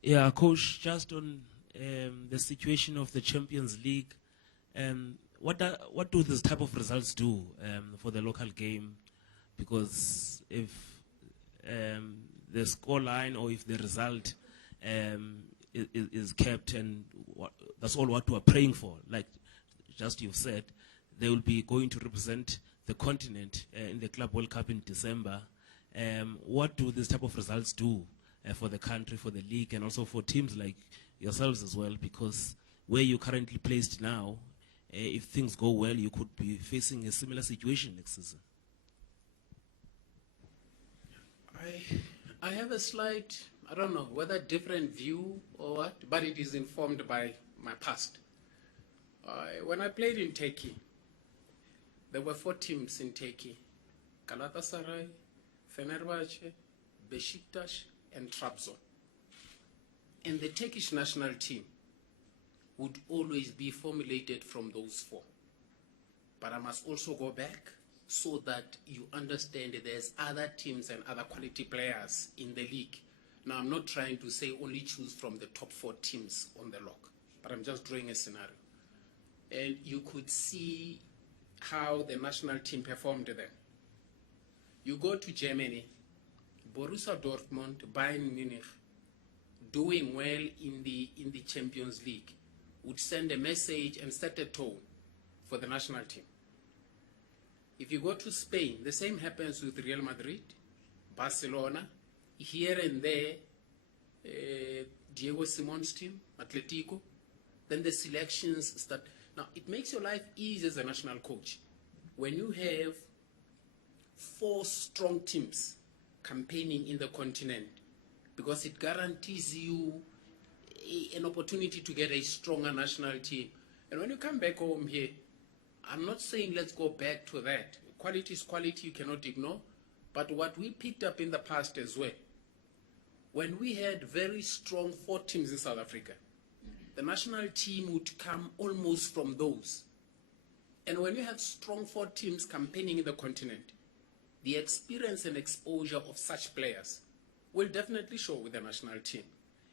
Yeah, Coach, just on the situation of the Champions League, what do this type of results do for the local game? Because if the scoreline or if the result is kept, and that's all what we're praying for, like just you've said, they will be going to represent the continent in the Club World Cup in December. What do these type of results do for the country, for the league, and also for teams like yourselves as well? Because where you're currently placed now, if things go well, you could be facing a similar situation next season. I have a slight, I don't know whether different view or what, but it is informed by my past. When I played in Turkey, there were 4 teams in Turkey: Galatasaray, Fenerbahce, Besiktas, and Trabzon. And the Turkish national team would always be formulated from those 4. But I must also go back so that you understand that there's other teams and other quality players in the league. Now, I'm not trying to say only choose from the top 4 teams on the log, but I'm just drawing a scenario. And you could see how the national team performed then. You go to Germany, Borussia Dortmund, Bayern Munich, doing well in the Champions League, would send a message and set a tone for the national team. If you go to Spain, the same happens with Real Madrid, Barcelona, here and there, Diego Simon's team, Atletico. Then the selections start. Now, it makes your life easy as a national coach when you have 4 strong teams campaigning in the continent, because it guarantees you an opportunity to get a stronger national team. And when you come back home here, I'm not saying let's go back to that. Quality is quality, you cannot ignore. But what we picked up in the past as well, when we had very strong 4 teams in South Africa, the national team would come almost from those. And when you have strong 4 teams campaigning in the continent, the experience and exposure of such players will definitely show with the national team.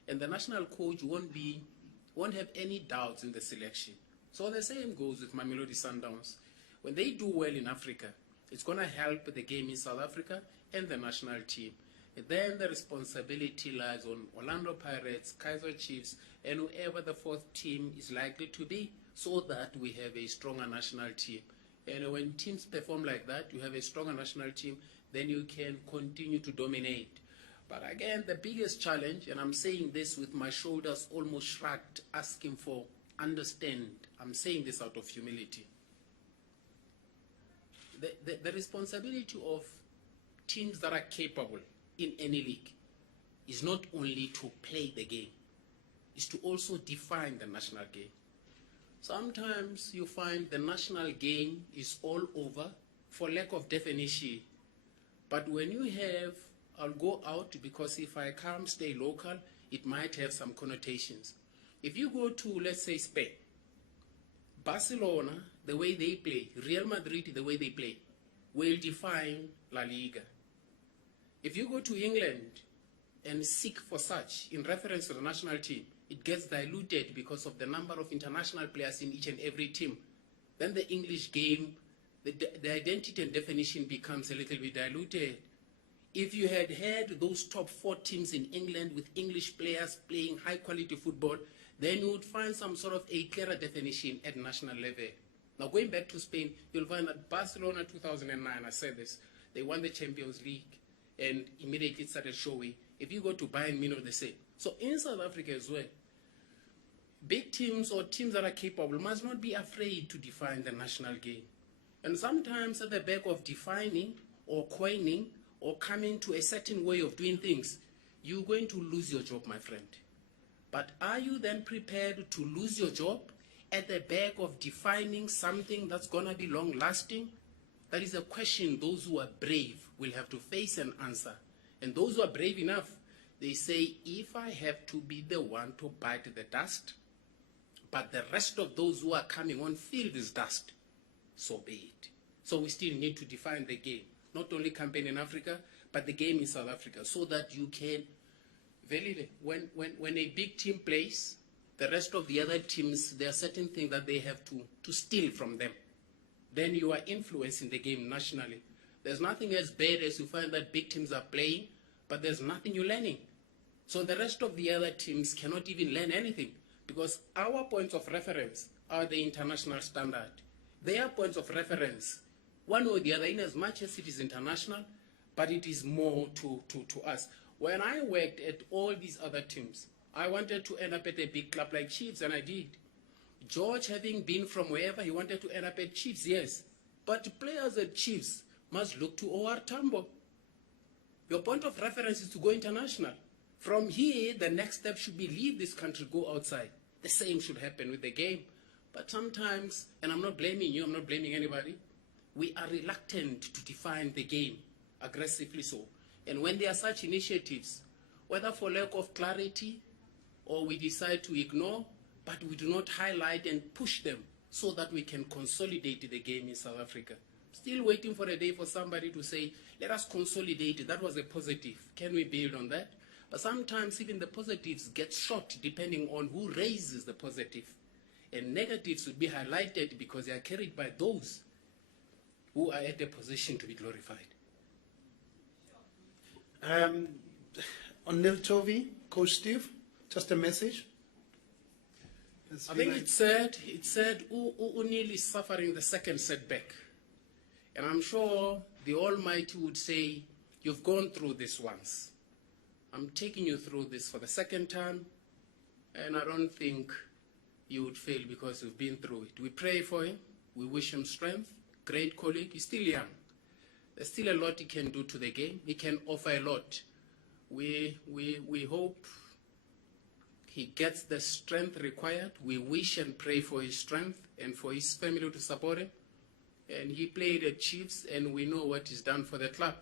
And the national coach won't have any doubts in the selection. So the same goes with Mamelodi Sundowns. When they do well in Africa, it's going to help the game in South Africa and the national team. And then the responsibility lies on Orlando Pirates, Kaizer Chiefs, and whoever the 4th team is likely to be, so that we have a stronger national team. And when teams perform like that, you have a stronger national team, then you can continue to dominate. But again, the biggest challenge, and I'm saying this with my shoulders almost shrugged, asking for understand, I'm saying this out of humility. The responsibility of teams that are capable in any league is not only to play the game, is to also define the national game. Sometimes you find the national game is all over for lack of definition. But when you have, I'll go out because if I come stay local, it might have some connotations. If you go to, let's say, Spain, Barcelona, the way they play, Real Madrid, the way they play, will define La Liga. If you go to England and seek for such in reference to the national team, it gets diluted because of the number of international players in each and every team. Then the English game, the identity and definition becomes a little bit diluted. If you had those top 4 teams in England with English players playing high quality football, then you would find some sort of a clearer definition at national level. Now, going back to Spain, you'll find that Barcelona 2009, I said this, they won the Champions League and immediately started showing. If you go to Bayern Munich, the same. So in South Africa as well, big teams or teams that are capable must not be afraid to define the national game. And sometimes at the back of defining or coining or coming to a certain way of doing things, you're going to lose your job, my friend. But are you then prepared to lose your job at the back of defining something that's going to be long-lasting? That is a question those who are brave will have to face and answer. And those who are brave enough, they say, if I have to be the one to bite the dust, but the rest of those who are coming on feel this dust, so be it. So we still need to define the game, not only campaign in Africa, but the game in South Africa, so that you can, when a big team plays, the rest of the other teams, there are certain things that they have to steal from them. Then you are influencing the game nationally. There's nothing as bad as you find that big teams are playing, but there's nothing you're learning. So the rest of the other teams cannot even learn anything, because our points of reference are the international standard. Their points of reference, one or the other, in as much as it is international, but it is more to us. When I worked at all these other teams, I wanted to end up at a big club like Chiefs, and I did. George, having been from wherever, he wanted to end up at Chiefs, yes. But players at Chiefs must look to OR Tambo. Your point of reference is to go international. From here, the next step should be leave this country, go outside. The same should happen with the game. But sometimes, and I'm not blaming you, I'm not blaming anybody, we are reluctant to define the game, aggressively so. And when there are such initiatives, whether for lack of clarity or we decide to ignore, but we do not highlight and push them so that we can consolidate the game in South Africa. Still waiting for a day for somebody to say, let us consolidate it. That was a positive. Can we build on that? But sometimes even the positives get short depending on who raises the positive. And negatives would be highlighted because they are carried by those who are at the position to be glorified. On Nil Tovi, Coach Steve, just a message. I think it said Unil is suffering the second setback. And I'm sure the Almighty would say, you've gone through this once. I'm taking you through this for the second time, and I don't think you would fail because you've been through it. We pray for him. We wish him strength. Great colleague. He's still young. There's still a lot he can do to the game. He can offer a lot. We hope he gets the strength required. We wish and pray for his strength and for his family to support him. And he played at Chiefs, and we know what he's done for the club.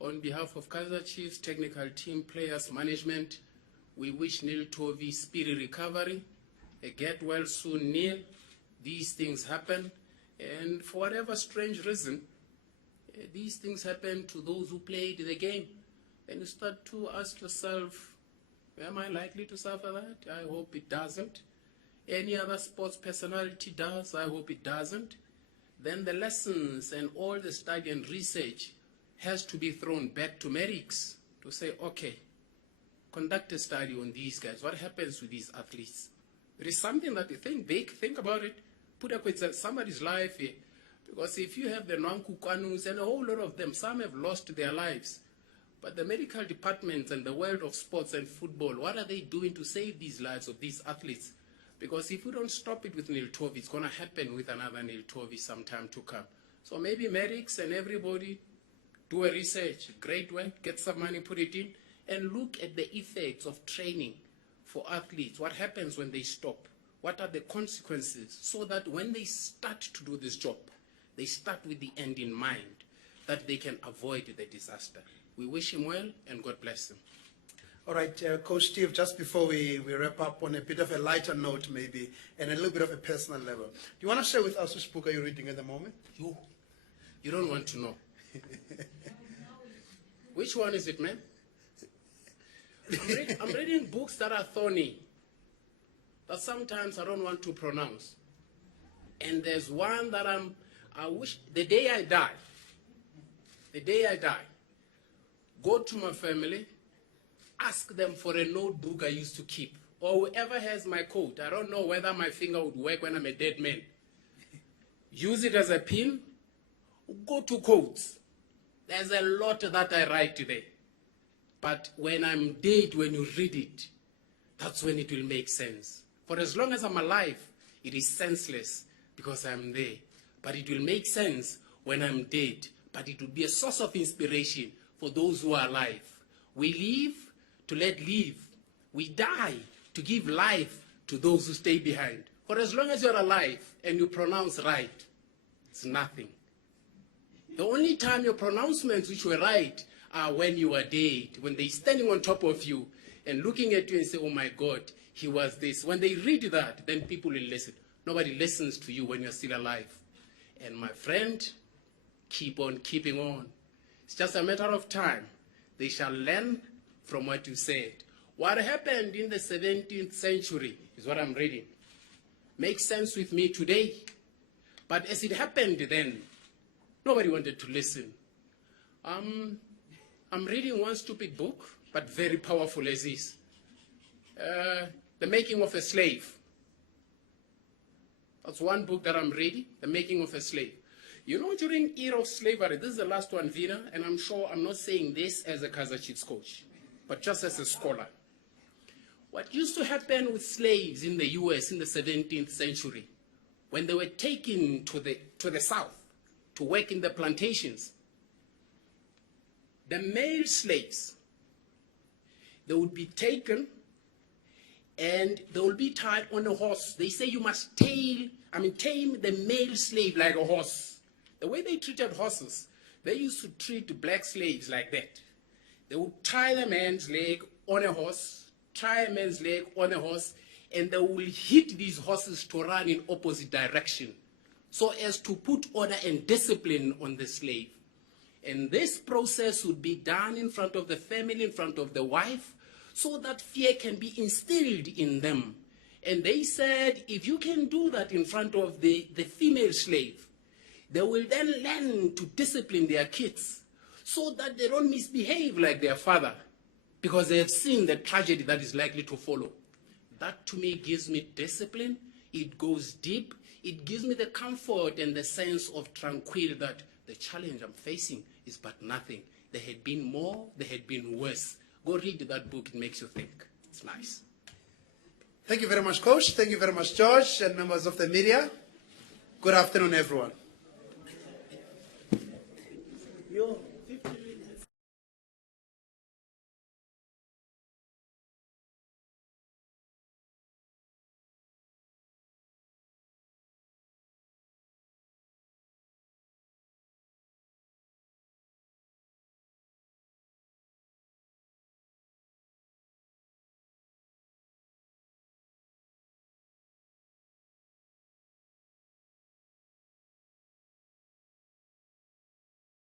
On behalf of Kaizer Chiefs, technical team, players, management, we wish Nil Tovi speedy recovery. Get well soon, Neil. These things happen. And for whatever strange reason, these things happen to those who played the game. And you start to ask yourself, am I likely to suffer that? I hope it doesn't. Any other sports personality does. I hope it doesn't. Then the lessons and all the study and research has to be thrown back to medics to say, okay, conduct a study on these guys. What happens with these athletes? There is something that you think about it, put up with somebody's life here. Because if you have the Nwankukwanus and a whole lot of them, some have lost their lives. But the medical departments and the world of sports and football, what are they doing to save these lives of these athletes? Because if we don't stop it with Nil Tovi, it's going to happen with another Nil Tovi sometime to come. So maybe medics and everybody do a research, great work, get some money, put it in, and look at the effects of training for athletes. What happens when they stop? What are the consequences? So that when they start to do this job, they start with the end in mind, that they can avoid the disaster. We wish him well, and God bless him. All right, Coach Steve, just before we wrap up on a bit of a lighter note maybe, and a little bit of a personal level, do you want to share with us which book are you reading at the moment? You don't want to know. Which one is it, man? I'm reading books that are thorny, that sometimes I don't want to pronounce. And there's one that I wish, the day I die, go to my family, ask them for a notebook I used to keep or whoever has my coat, I don't know whether my finger would work when I'm a dead man. Use it as a pin. Go to quotes. There's a lot that I write there. But when I'm dead, when you read it, that's when it will make sense. For as long as I'm alive, it is senseless because I'm there. But it will make sense when I'm dead. But it will be a source of inspiration for those who are alive. We live to let live. We die to give life to those who stay behind. For as long as you're alive and you pronounce right, it's nothing. The only time your pronouncements which were right are when you are dead, when they're standing on top of you and looking at you and say, oh my God, he was this. When they read that, then people will listen. Nobody listens to you when you're still alive. And my friend, keep on keeping on. It's just a matter of time. They shall learn from what you said. What happened in the 17th century is what I'm reading. Makes sense with me today. But as it happened then, nobody wanted to listen. I'm reading one stupid book, but very powerful as is. The Making of a Slave. That's one book that I'm reading, The Making of a Slave. You know, during era of slavery, this is the last one, Vina, and I'm sure I'm not saying this as a Kaizer Chiefs coach, but just as a scholar. What used to happen with slaves in the US in the 17th century, when they were taken to the south to work in the plantations, the male slaves, they would be taken and they will be tied on a horse. They say you must tame the male slave like a horse. The way they treated horses, they used to treat black slaves like that. They would tie the man's leg on a horse, tie a man's leg on a horse, and they will hit these horses to run in opposite direction so as to put order and discipline on the slave. And this process would be done in front of the family, in front of the wife, so that fear can be instilled in them. And they said, if you can do that in front of the female slave, they will then learn to discipline their kids so that they don't misbehave like their father because they have seen the tragedy that is likely to follow. That to me gives me discipline. It goes deep. It gives me the comfort and the sense of tranquility that the challenge I'm facing is but nothing. There had been more, there had been worse. Go read that book, it makes you think. It's nice. Thank you very much, Coach. Thank you very much, George, and members of the media. Good afternoon, everyone.